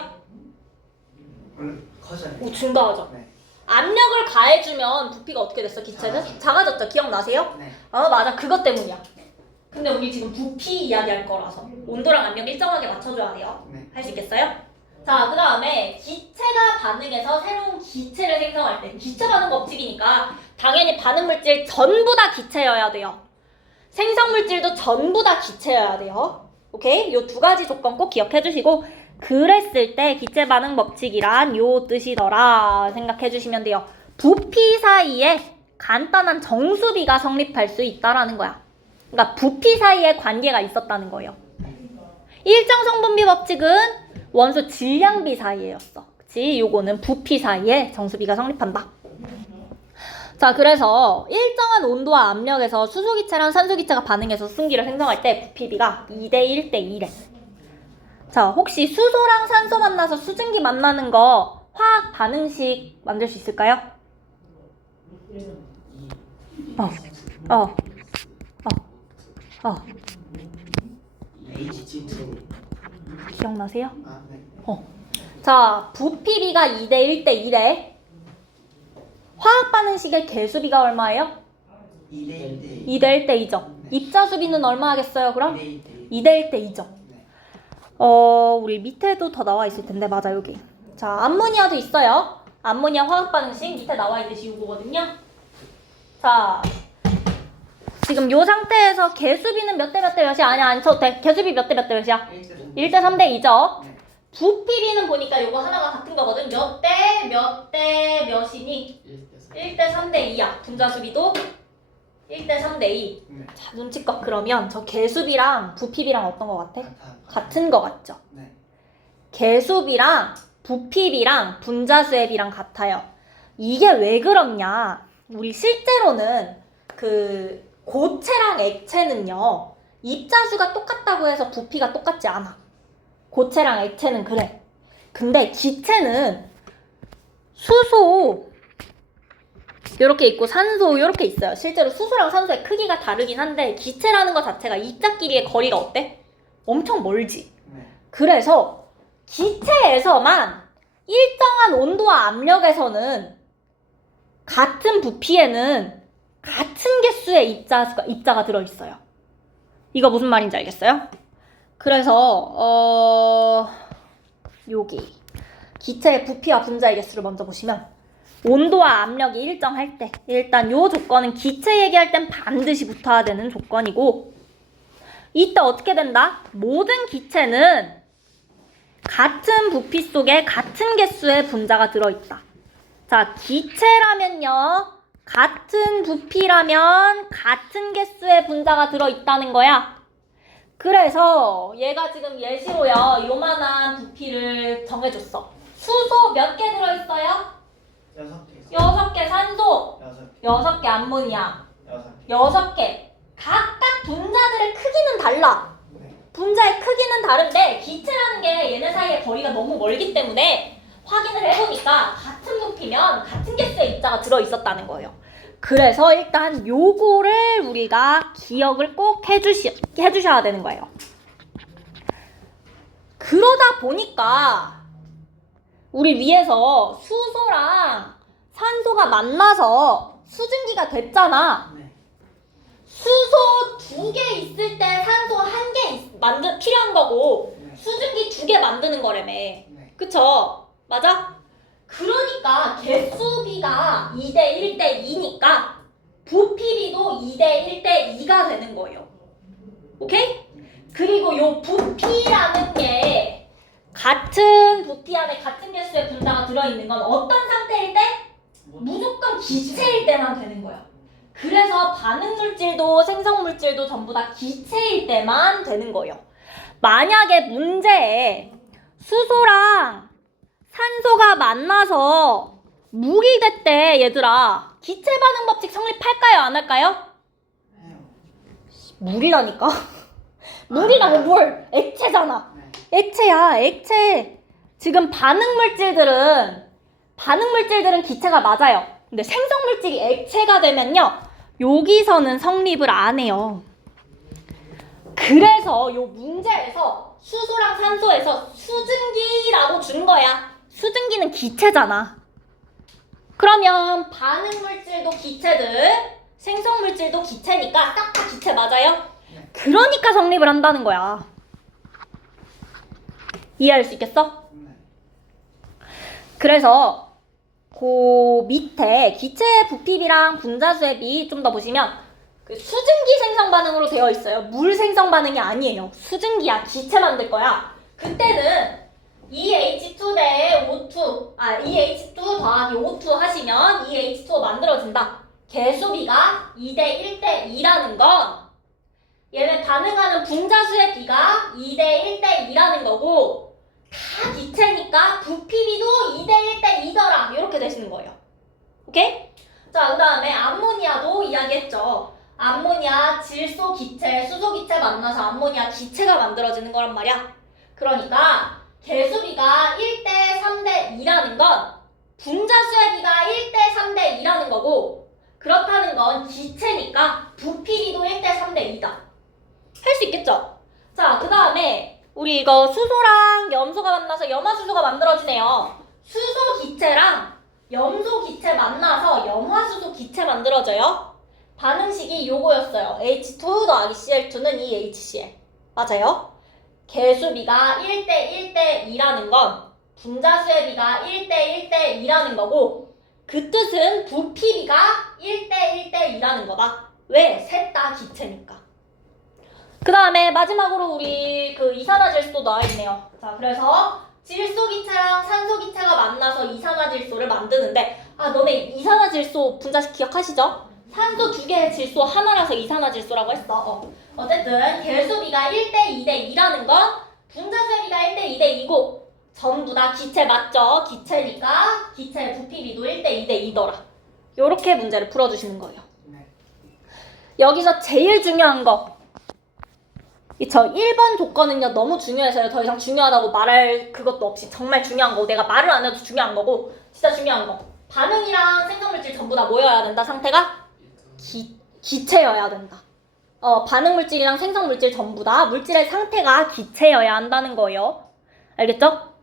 커져요. 오, 증가하죠. 네. 압력을 가해주면 부피가 어떻게 됐어, 기체는? 작아졌죠. 기억나세요? 네. 맞아. 그것 때문이야. 근데 우리 지금 부피 이야기할 거라서 온도랑 압력 일정하게 맞춰줘야 돼요. 네. 할 수 있겠어요? 자, 그 다음에 기체가 반응해서 새로운 기체를 생성할 때 기체 반응 법칙이니까 당연히 반응 물질 전부 다 기체여야 돼요. 생성 물질도 전부 다 기체여야 돼요. 오케이? 요 두 가지 조건 꼭 기억해 주시고 그랬을 때 기체 반응 법칙이란 요 뜻이더라 생각해 주시면 돼요. 부피 사이에 간단한 정수비가 성립할 수 있다라는 거야. 그러니까 부피 사이에 관계가 있었다는 거예요. 일정 성분비 법칙은 원소 질량비 사이에였어. 그치? 요거는 부피 사이에 정수비가 성립한다. 자, 그래서 일정한 온도와 압력에서 수소기체랑 산소기체가 반응해서 수증기를 생성할 때 부피비가 2대 1대 2래. 자, 혹시 수소랑 산소 만나서 수증기 만나는 거 화학 반응식 만들 수 있을까요? H2. 기억나세요? 아, 네. 자, 부피비가 2대 1대 2래. 화학 반응식의 개수비가 얼마예요? 2대 1대 2대 1대 2죠. 입자수비는 얼마 하겠어요, 그럼? 2대 1대 2대 1대 2죠. 네. 우리 밑에도 더 나와 있을 텐데, 맞아, 여기. 자, 암모니아도 있어요. 암모니아 화학 반응식 밑에 나와 있듯이 이거거든요. 자, 지금 요 상태에서 개수비는 몇 대 몇 대 몇이야? 아니야, 안 쳐도 돼. 개수비 몇 대 몇 대 몇이야? 1대 3대 2죠. 네. 부피비는 보니까 요거 하나가 같은 거거든. 몇 대 몇이니? 1대 3대 2야. 분자수비도 1대 3대 2. 네. 자, 눈치껏 그러면 저 개수비랑 부피비랑 어떤 거 같아? 같아. 같은 거 같죠? 네. 개수비랑 부피비랑 분자수의 비랑 같아요. 이게 왜 그렇냐? 우리 실제로는 그 고체랑 액체는요. 입자수가 똑같다고 해서 부피가 똑같지 않아. 고체랑 액체는 그래. 근데 기체는 수소 이렇게 있고 산소 이렇게 있어요. 실제로 수소랑 산소의 크기가 다르긴 한데 기체라는 것 자체가 입자끼리의 거리가 어때? 엄청 멀지. 네. 그래서 기체에서만 일정한 온도와 압력에서는 같은 부피에는 같은 개수의 입자가 들어있어요. 이거 무슨 말인지 알겠어요? 그래서 여기 기체의 부피와 분자의 개수를 먼저 보시면 온도와 압력이 일정할 때 일단 요 조건은 기체 얘기할 땐 반드시 붙어야 되는 조건이고 이때 어떻게 된다? 모든 기체는 같은 부피 속에 같은 개수의 분자가 들어있다. 자, 기체라면요. 같은 부피라면 같은 개수의 분자가 들어있다는 거야. 그래서 얘가 지금 예시로요. 요만한 부피를 정해줬어. 수소 몇 개 들어있어요? 6개. 6개 산소, 6개. 6개 암모니아, 6개. 6개. 각각 분자들의 크기는 달라. 네. 분자의 크기는 다른데 기체라는 게 얘네 사이의 거리가 너무 멀기 때문에 확인을 해보니까 같은 부피면 같은 개수의 입자가 들어있었다는 거예요. 그래서 일단 요거를 우리가 기억을 꼭 해주셔야 되는 거예요. 그러다 보니까 우리 위에서 수소랑 산소가 만나서 수증기가 됐잖아. 네. 수소 2개 있을 때 산소 1개 필요한 거고 네. 수증기 2개 만드는 거라며. 네. 그쵸? 맞아? 그러니까 개수비가 2대 1대 2니까 부피비도 2대 1대 2가 되는 거예요. 오케이? 그리고 요 부피라는 게 같은 부피 안에 같은 개수의 분자가 들어있는 건 어떤 상태일 때? 무조건 기체일 때만 되는 거야. 그래서 반응물질도 생성물질도 전부 다 기체일 때만 되는 거예요. 만약에 문제에 수소랑 산소가 만나서 물이 됐대, 얘들아. 기체 반응 법칙 성립할까요? 안 할까요? 해요. 물이라니까? 물이라고 물! 액체잖아. 네. 액체야, 액체. 지금 반응물질들은 기체가 맞아요. 근데 생성물질이 액체가 되면요, 여기서는 성립을 안 해요. 그래서 요 문제에서 수소랑 산소에서 수증기라고 준 거야. 수증기는 기체잖아. 그러면 반응물질도 기체들, 생성물질도 기체니까 싹 다 기체 맞아요? 네. 그러니까 성립을 한다는 거야. 이해할 수 있겠어? 네. 그래서 그 밑에 기체의 부피비랑 분자수의 비 좀 더 보시면 그 수증기 생성 반응으로 되어 있어요. 물 생성 반응이 아니에요. 수증기야. 기체 만들 거야. 그때는 EH2 대 O2, EH2 더하기 O2 하시면 EH2 만들어진다. 개수비가 2대 1대 2라는 건 얘네 반응하는 분자수의 비가 2대 1대 2라는 거고 다 기체니까 부피비도 2대 1대 2더라. 이렇게 되시는 거예요. 오케이? 자, 그 다음에 암모니아도 이야기했죠. 암모니아 질소 기체, 수소 기체 만나서 암모니아 기체가 만들어지는 거란 말이야. 그러니까 개수비가 1대 3대 2라는 건 분자수의 비가 1대 3대 2라는 거고 그렇다는 건 기체니까 부피비도 1대 3대 2다. 할 수 있겠죠? 자, 그 다음에 우리 이거 수소랑 염소가 만나서 염화수소가 만들어지네요. 수소 기체랑 염소 기체 만나서 염화수소 기체 만들어져요. 반응식이 요거였어요. H2 더하기 Cl2는 EHCl. 맞아요? 개수비가 1대 1대 2라는 건 분자수의 비가 1대 1대 2라는 거고 그 뜻은 부피비가 1대 1대 2라는 거다. 왜? 셋 다 기체니까. 그 다음에 마지막으로 우리 그 이산화질소 나와있네요. 자, 그래서 질소기체랑 산소기체가 만나서 이산화질소를 만드는데 너네 이산화질소 분자식 기억하시죠? 산소 2개의 질소 하나라서 이산화질소라고 했어. 어쨌든 개수비가 1대 2대 2라는 건 분자수비가 1대 2대 2고 전부 다 기체 맞죠? 기체니까 기체의 부피비도 1대 2대 2더라. 요렇게 문제를 풀어주시는 거예요. 네. 여기서 제일 중요한 거 저 1번 조건은요 너무 중요해서요. 더 이상 중요하다고 말할 그것도 없이 정말 중요한 거고 내가 말을 안 해도 중요한 거고 진짜 중요한 거 반응이랑 생성물질 전부 다 뭐여야 된다? 상태가? 기체여야 된다. 반응물질이랑 생성물질 전부 다 물질의 상태가 기체여야 한다는 거예요. 알겠죠?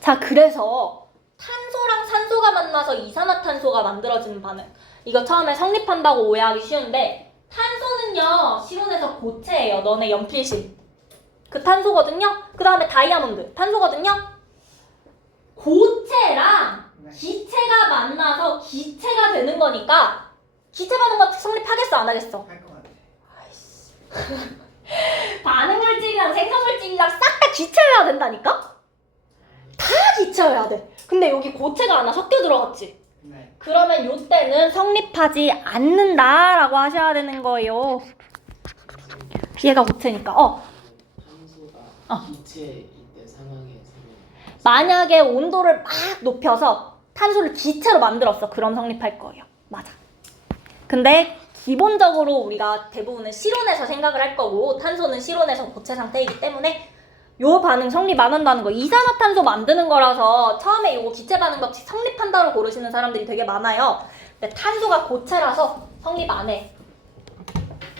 자, 그래서 탄소랑 산소가 만나서 이산화탄소가 만들어지는 반응 이거 처음에 성립한다고 오해하기 쉬운데 탄소는요 실온에서 고체예요. 너네 연필실 그 탄소거든요. 그 다음에 다이아몬드 탄소거든요. 고체랑 기체가 만나서 기체가 되는 거니까 기체 반응 법칙 성립하겠어 안 하겠어? 할 것 같아. 아이씨 반응물질이랑 생성물질이랑 싹 다 기체여야 된다니까? 다 기체여야 돼. 근데 여기 고체가 하나 섞여 들어갔지? 네. 그러면 요때는 성립하지 않는다라고 하셔야 되는 거예요. 얘가 고체니까. 탄소가 기체일 때 상황에서는 만약에 온도를 막 높여서 탄소를 기체로 만들었어. 그럼 성립할 거예요. 맞아. 근데 기본적으로 우리가 대부분은 실온에서 생각을 할 거고 탄소는 실온에서 고체 상태이기 때문에 요 반응 성립 안 한다는 거 이산화탄소 만드는 거라서 처음에 요거 기체 반응 법칙 성립한다로 고르시는 사람들이 되게 많아요. 근데 탄소가 고체라서 성립 안 해.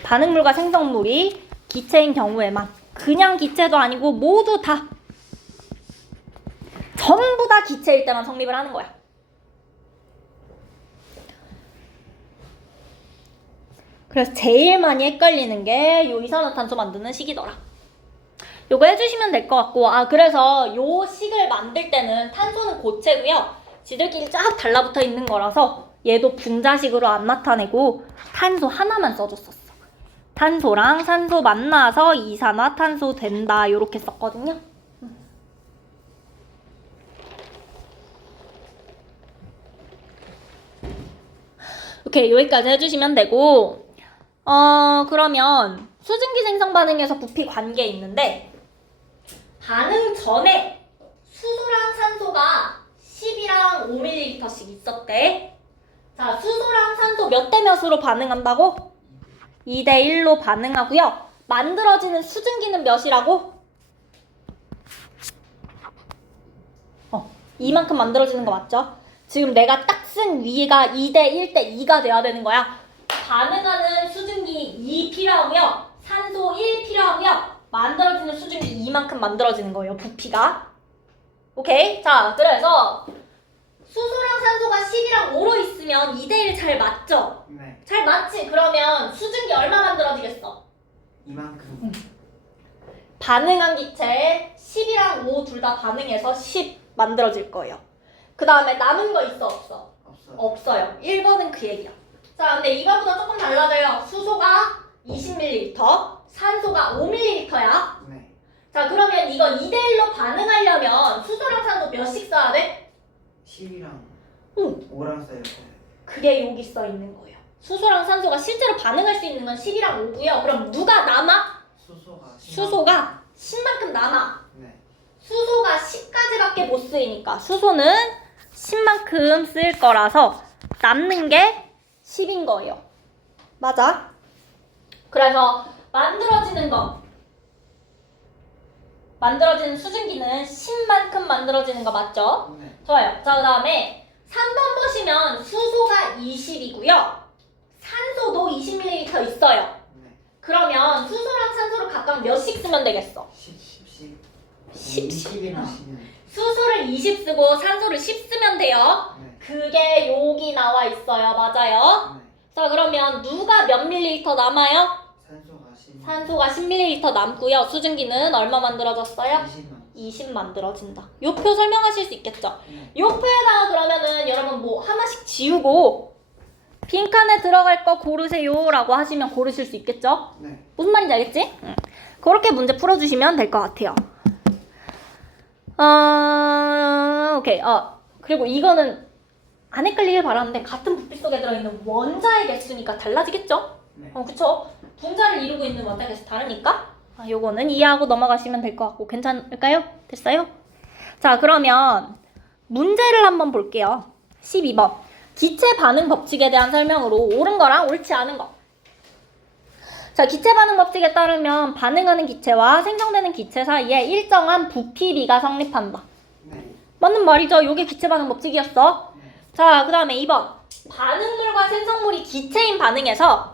반응물과 생성물이 기체인 경우에만 그냥 기체도 아니고 모두 다 전부 다 기체일 때만 성립을 하는 거야. 그래서 제일 많이 헷갈리는 게 요 이산화탄소 만드는 식이더라. 요거 해주시면 될 것 같고 그래서 요 식을 만들 때는 탄소는 고체고요. 지들끼리 쫙 달라붙어 있는 거라서 얘도 분자식으로 안 나타내고 탄소 하나만 써줬었어. 탄소랑 산소 만나서 이산화탄소 된다 요렇게 썼거든요. 오케이 여기까지 해주시면 되고 그러면 수증기 생성 반응에서 부피 관계 있는데 반응 전에 수소랑 산소가 10이랑 5ml씩 있었대. 자, 수소랑 산소 몇 대 몇으로 반응한다고? 2대 1로 반응하고요. 만들어지는 수증기는 몇이라고? 이만큼 만들어지는 거 맞죠? 지금 내가 딱 쓴 위가 2대 1대 2가 돼야 되는 거야. 반응하는 수증기 2 필요하고요. 산소 1 필요하고요. 만들어지는 수증기 이만큼 만들어지는 거예요. 부피가. 오케이? 자, 그래서 수소랑 산소가 10이랑 5로 있으면 2대 1 잘 맞죠? 네. 잘 맞지? 그러면 수증기 얼마 만들어지겠어? 이만큼. 반응한 기체에 10이랑 5 둘 다 반응해서 10 만들어질 거예요. 그 다음에 남은 거 있어 없어? 없어요. 없어요. 1번은 그 얘기야. 자, 근데 이거보다 조금 달라져요. 수소가 20ml, 산소가 5ml야. 네. 자, 그러면 이거 2대 1로 반응하려면 수소랑 산소 몇씩 써야 돼? 10이랑 응. 5랑 써야 돼요. 그게 여기 써 있는 거예요. 수소랑 산소가 실제로 반응할 수 있는 건 10이랑 5고요. 그럼 누가 남아? 수소가 10. 수소가 10만큼 남아. 네. 수소가 10까지밖에 못 쓰이니까 수소는 10만큼 쓸 거라서 남는 게 10인 거예요. 맞아? 그래서 만들어지는 수증기는 10만큼 만들어지는 거 맞죠? 네. 좋아요. 자, 그 다음에 3번 보시면 수소가 20이고요. 산소도 20ml 있어요. 네. 그러면 수소랑 산소를 각각 몇씩 쓰면 되겠어? 10. 10씩. 20이랑 10은. 수소를 20 쓰고 산소를 10 쓰면 돼요. 네. 그게 여기 나와 있어요. 맞아요? 네. 자, 그러면 누가 몇 밀리리터 남아요? 산소가 10. 산소가 10ml 남고요. 수증기는 얼마 만들어졌어요? 20만. 20 만들어진다. 요 표 설명하실 수 있겠죠? 네. 요 표에다가 그러면은 여러분 뭐 하나씩 지우고 빈칸에 들어갈 거 고르세요 라고 하시면 고르실 수 있겠죠? 네. 무슨 말인지 알겠지? 응. 그렇게 문제 풀어주시면 될 것 같아요. 오케이. 그리고 이거는 안 헷갈리길 바라는데 같은 부피 속에 들어있는 원자의 개수니까 달라지겠죠? 네. 그쵸? 분자를 이루고 있는 원자 개수 다르니까 요거는 이해하고 넘어가시면 될 것 같고 괜찮을까요? 됐어요? 자, 그러면 문제를 한번 볼게요. 12번. 기체 반응 법칙에 대한 설명으로 옳은 거랑 옳지 않은 거. 자, 기체 반응 법칙에 따르면 반응하는 기체와 생성되는 기체 사이에 일정한 부피비가 성립한다. 네. 맞는 말이죠. 요게 기체 반응 법칙이었어. 네. 자, 그 다음에 2번. 반응물과 생성물이 기체인 반응에서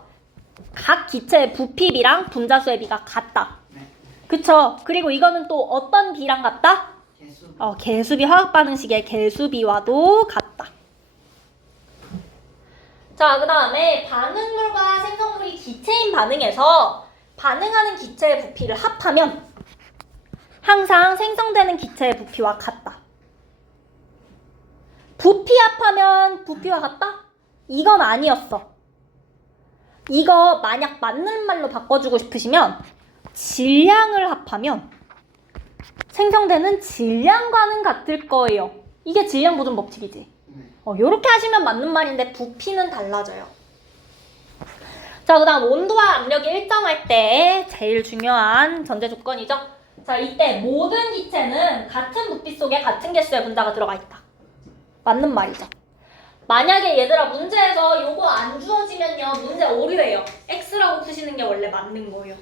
각 기체의 부피비랑 분자수의 비가 같다. 네. 그쵸? 그리고 이거는 또 어떤 비랑 같다? 개수. 개수비 화학 반응식의 개수비와도 같다. 자, 그 다음에 반응물과 생성물이 기체인 반응에서 반응하는 기체의 부피를 합하면 항상 생성되는 기체의 부피와 같다. 부피 합하면 부피와 같다? 이건 아니었어. 이거 만약 맞는 말로 바꿔주고 싶으시면 질량을 합하면 생성되는 질량과는 같을 거예요. 이게 질량 보존 법칙이지. 요렇게 하시면 맞는 말인데 부피는 달라져요. 자, 그 다음 온도와 압력이 일정할 때 제일 중요한 전제 조건이죠. 자, 이때 모든 기체는 같은 부피 속에 같은 개수의 분자가 들어가 있다. 맞는 말이죠. 만약에 얘들아 문제에서 요거 안 주어지면요 문제 오류예요. X라고 푸시는 게 원래 맞는 거예요.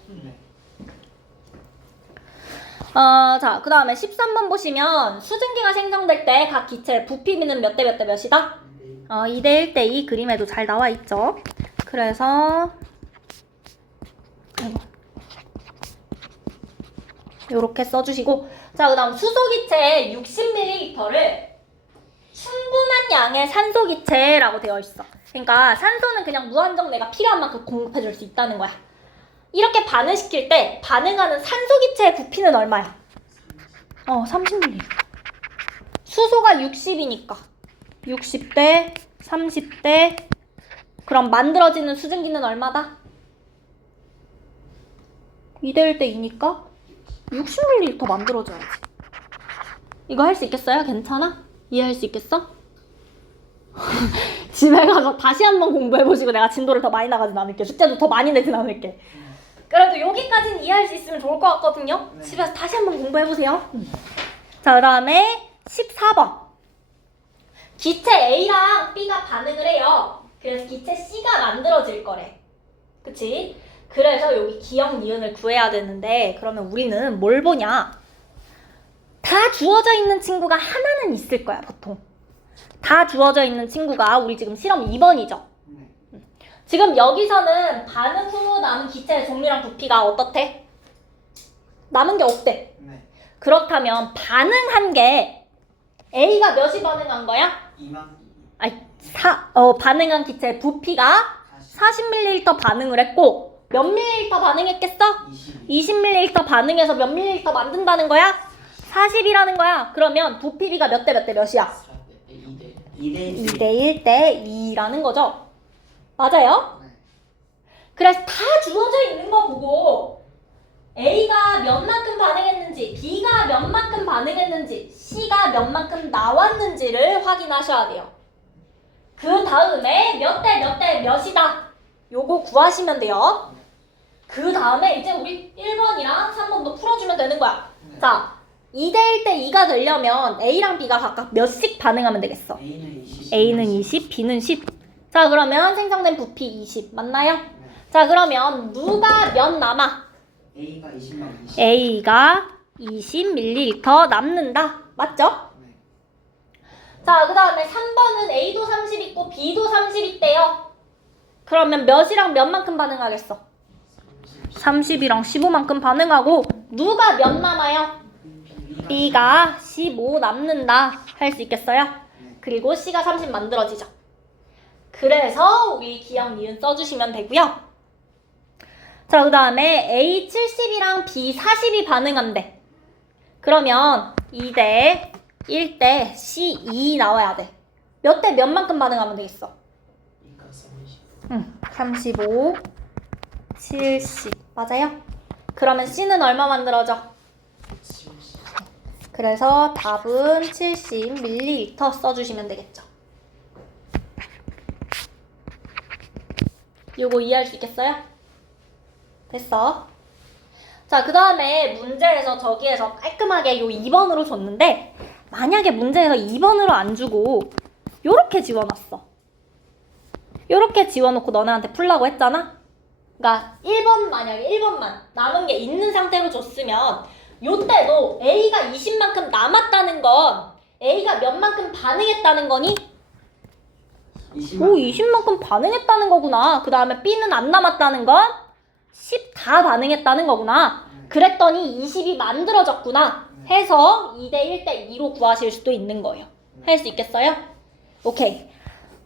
자, 그 다음에 13번 보시면 수증기가 생성될 때 각 기체의 부피비는 몇 대 몇 대 몇이다? 2대 1대 2 그림에도 잘 나와 있죠. 그래서 요렇게 써주시고, 자, 그 다음 수소기체 60ml를 충분한 양의 산소기체라고 되어 있어. 그러니까 산소는 그냥 무한정 내가 필요한 만큼 공급해줄 수 있다는 거야. 이렇게 반응시킬 때 반응하는 산소기체의 부피는 얼마야? 30ml. 수소가 60이니까 60대 30대. 그럼 만들어지는 수증기는 얼마다? 2대 1대 2니까 60ml 만들어져야지. 이거 할 수 있겠어요? 괜찮아? 이해할 수 있겠어? 집에 가서 다시 한번 공부해보시고 내가 진도를 더 많이 나가진 않을게. 숙제도 더 많이 내진 않을게. 그래도 여기까지는 이해할 수 있으면 좋을 것 같거든요. 네. 집에서 다시 한번 공부해보세요. 자, 그 다음에 14번. 기체 A랑 B가 반응을 해요. 그래서 기체 C가 만들어질 거래. 그치? 그래서 여기 기억 니은을 구해야 되는데, 그러면 우리는 뭘 보냐? 다 주어져 있는 친구가 하나는 있을 거야, 보통. 다 주어져 있는 친구가 우리 지금 실험 2번이죠. 지금 여기서는 반응 후 남은 기체의 종류랑 부피가 어떻대? 남은 게 없대. 그렇다면 반응한 게 A가 몇이 반응한 거야? 2만. 반응한 기체의 부피가 40ml 반응을 했고 몇 ml 반응했겠어? 20ml 반응해서 몇 ml 만든다는 거야? 40이라는 거야. 그러면 부피비가 몇 대 몇 대 몇이야? 2대 1대 2라는 거죠. 맞아요? 그래서 다 주어져 있는 거 보고 A가 몇만큼 반응했는지, B가 몇만큼 반응했는지, C가 몇만큼 나왔는지를 확인하셔야 돼요. 그 다음에 몇 대 몇 대 몇이다. 요거 구하시면 돼요. 그 다음에 이제 우리 1번이랑 3번도 풀어주면 되는 거야. 자, 2대 1대 2가 되려면 A랑 B가 각각 몇씩 반응하면 되겠어? A는 20, B는 10. 자, 그러면 생성된 부피 20. 맞나요? 자, 그러면 누가 몇 남아? A가 20만 20. A가 20ml 남는다. 맞죠? 자, 그 다음에 3번은 A도 30 있고 B도 30 있대요. 그러면 몇이랑 몇만큼 반응하겠어? 30이랑 15만큼 반응하고 누가 몇 남아요? B가 15 남는다. 할 수 있겠어요? 그리고 C가 30 만들어지죠. 그래서 우리 기억 니은 써주시면 되고요. 자, 그 다음에 A 70이랑 B 40이 반응한대. 그러면 2대 1대 C 2 나와야 돼. 몇 대 몇만큼 반응하면 되겠어? 35, 70. 맞아요? 그러면 C는 얼마 만들어져? 그래서 답은 70ml 써주시면 되겠죠. 요거 이해할 수 있겠어요? 됐어. 자, 그 다음에 문제에서 저기에서 깔끔하게 요 2번으로 줬는데 만약에 문제에서 2번으로 안 주고 요렇게 지워놨어. 요렇게 지워놓고 너네한테 풀라고 했잖아? 그러니까 1번 만약에 1번만 남은 게 있는 상태로 줬으면 요때도 A가 20만큼 남았다는 건 A가 몇만큼 반응했다는 거니? 20만큼 반응했다는 거구나. 그 다음에 B는 안 남았다는 건 10 다 반응했다는 거구나. 그랬더니 20이 만들어졌구나 해서 2대 1대 2로 구하실 수도 있는 거예요. 할 수 있겠어요? 오케이.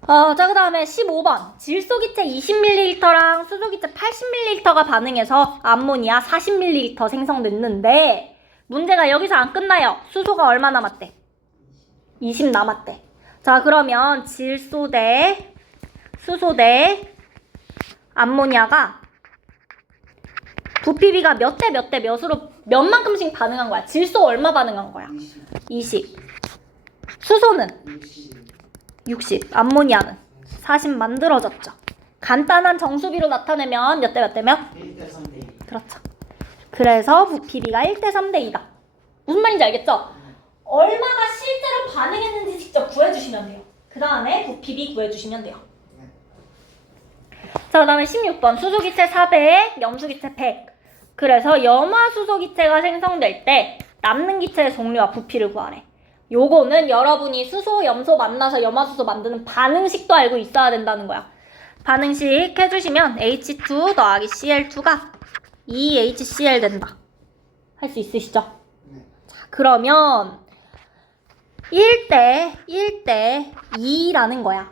자, 그 다음에 15번. 질소기체 20ml랑 수소기체 80ml가 반응해서 암모니아 40ml 생성됐는데 문제가 여기서 안 끝나요. 수소가 얼마 남았대? 20 남았대. 자, 그러면 질소 대 수소 대 암모니아가 부피비가 몇 대 몇 대 몇으로 몇만큼씩 반응한 거야. 질소 얼마 반응한 거야? 20. 수소는 60. 암모니아는 40 만들어졌죠. 간단한 정수비로 나타내면 몇 대 몇 대 몇? 1대 3대 2. 그렇죠. 그래서 부피비가 1대 3대 2다. 무슨 말인지 알겠죠? 얼마가 실제로 반응했는지 직접 구해주시면 돼요. 그 다음에 부피비 구해주시면 돼요. 자, 그 다음에 16번 수소기체 400, 염수기체 100. 그래서 염화수소기체가 생성될 때 남는 기체의 종류와 부피를 구하래. 요거는 여러분이 수소, 염소 만나서 염화수소 만드는 반응식도 알고 있어야 된다는 거야. 반응식 해주시면 H2 더하기 Cl2가 2HCl 된다. 할 수 있으시죠? 자, 그러면 1대 2라는 거야.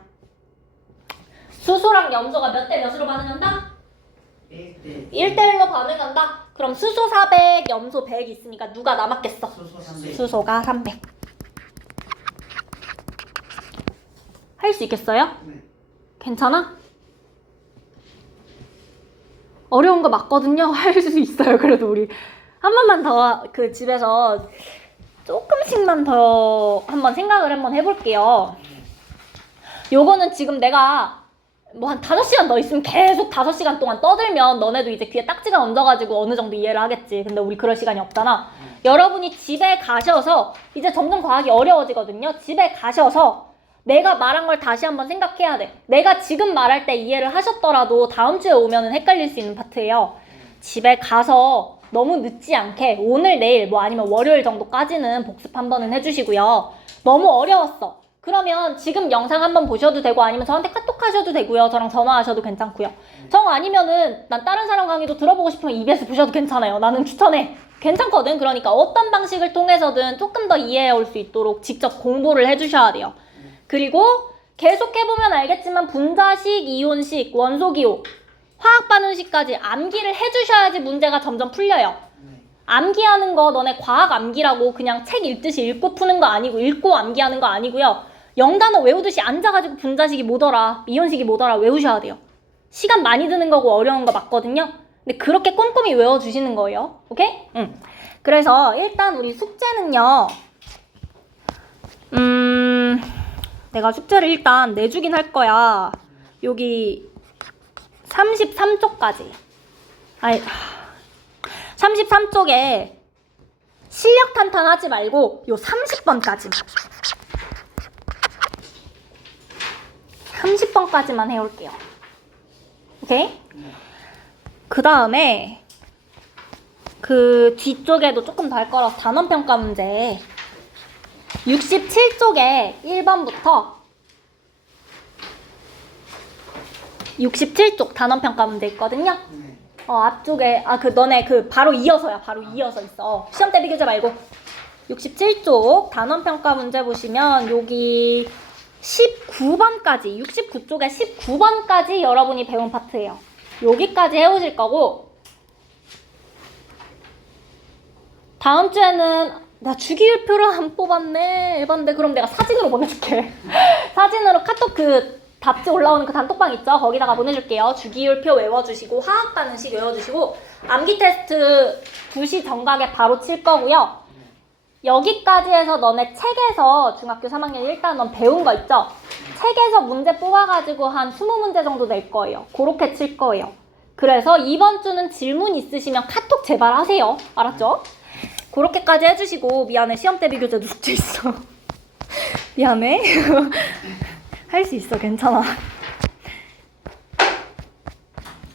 수소랑 염소가 몇 대 몇으로 반응한다? 1대 1대1로 반응한다? 그럼 수소 400, 염소 100 있으니까 누가 남았겠어? 수소 3대 수소가 300. 할 수 있겠어요? 네. 괜찮아? 어려운 거 맞거든요? 할 수 있어요. 그래도 우리 한 번만 더 그 집에서 조금씩만 더 한번 생각을 한번 해볼게요. 요거는 지금 내가 뭐 한 5시간 더 있으면 계속 5시간 동안 떠들면 너네도 이제 귀에 딱지가 얹어가지고 어느 정도 이해를 하겠지. 근데 우리 그럴 시간이 없잖아. 여러분이 집에 가셔서 이제 점점 과학이 어려워지거든요. 집에 가셔서 내가 말한 걸 다시 한번 생각해야 돼. 내가 지금 말할 때 이해를 하셨더라도 다음 주에 오면은 헷갈릴 수 있는 파트예요. 집에 가서 너무 늦지 않게 오늘 내일 뭐 아니면 월요일 정도까지는 복습 한 번은 해주시고요. 너무 어려웠어. 그러면 지금 영상 한번 보셔도 되고 아니면 저한테 카톡 하셔도 되고요. 저랑 전화하셔도 괜찮고요. 정 아니면은 난 다른 사람 강의도 들어보고 싶으면 EBS 보셔도 괜찮아요. 나는 추천해. 괜찮거든. 그러니까 어떤 방식을 통해서든 조금 더 이해해 올 수 있도록 직접 공부를 해주셔야 돼요. 그리고 계속 해보면 알겠지만 분자식, 이온식, 원소기호, 화학반응식까지 암기를 해주셔야지 문제가 점점 풀려요. 암기하는 거 너네 과학 암기라고 그냥 책 읽듯이 읽고 푸는 거 아니고 읽고 암기하는 거 아니고요. 영단어 외우듯이 앉아가지고 분자식이 뭐더라, 이온식이 뭐더라 외우셔야 돼요. 시간 많이 드는 거고 어려운 거 맞거든요. 근데 그렇게 꼼꼼히 외워주시는 거예요. 오케이? 응. 그래서 일단 우리 숙제는요. 내가 숙제를 일단 내주긴 할 거야. 여기 33쪽까지. 아니, 33쪽에 실력 탄탄하지 말고 요 30번까지만. 30번까지만 해올게요. 오케이? 그 다음에 그 뒤쪽에도 조금 더 할 거라서 단원평가 문제 67쪽에 1번부터 67쪽 단원평가 문제 있거든요. 앞쪽에 너네 바로 이어서야. 바로 이어서 있어. 시험 때 비교제 말고 67쪽 단원평가 문제 보시면 여기 19번까지 69쪽에 19번까지 여러분이 배운 파트예요. 여기까지 해오실 거고 다음 주에는 나 주기율표를 안 뽑았네. 에반데 그럼 내가 사진으로 보내줄게. 사진으로 카톡 답지 올라오는 그 단톡방 있죠? 거기다가 보내줄게요. 주기율표 외워주시고 화학 반응식 외워주시고 암기 테스트 2시 정각에 바로 칠 거고요. 여기까지 해서 너네 책에서 중학교 3학년 1단원 배운 거 있죠? 책에서 문제 뽑아가지고 한 20문제 정도 낼 거예요. 그렇게 칠 거예요. 그래서 이번 주는 질문 있으시면 카톡 제발 하세요. 알았죠? 그렇게까지 해주시고 미안해. 시험 대 비교제도 숙제 있어. 미안해. 할 수 있어. 괜찮아.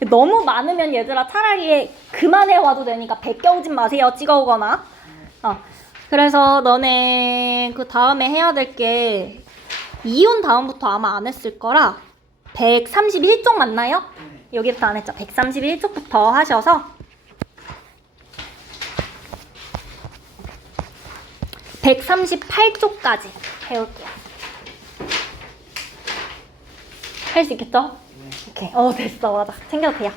너무 많으면 얘들아 차라리 그만해와도 되니까 베껴오진 마세요. 찍어오거나. 그래서 너네 그 다음에 해야 될 게 이온 다음부터 아마 안 했을 거라 131쪽 맞나요? 여기부터 안 했죠. 131쪽부터 하셔서 138쪽까지 해올게요. 할 수 있겠죠? 오케이. 됐어. 맞아. 챙겨도 돼요.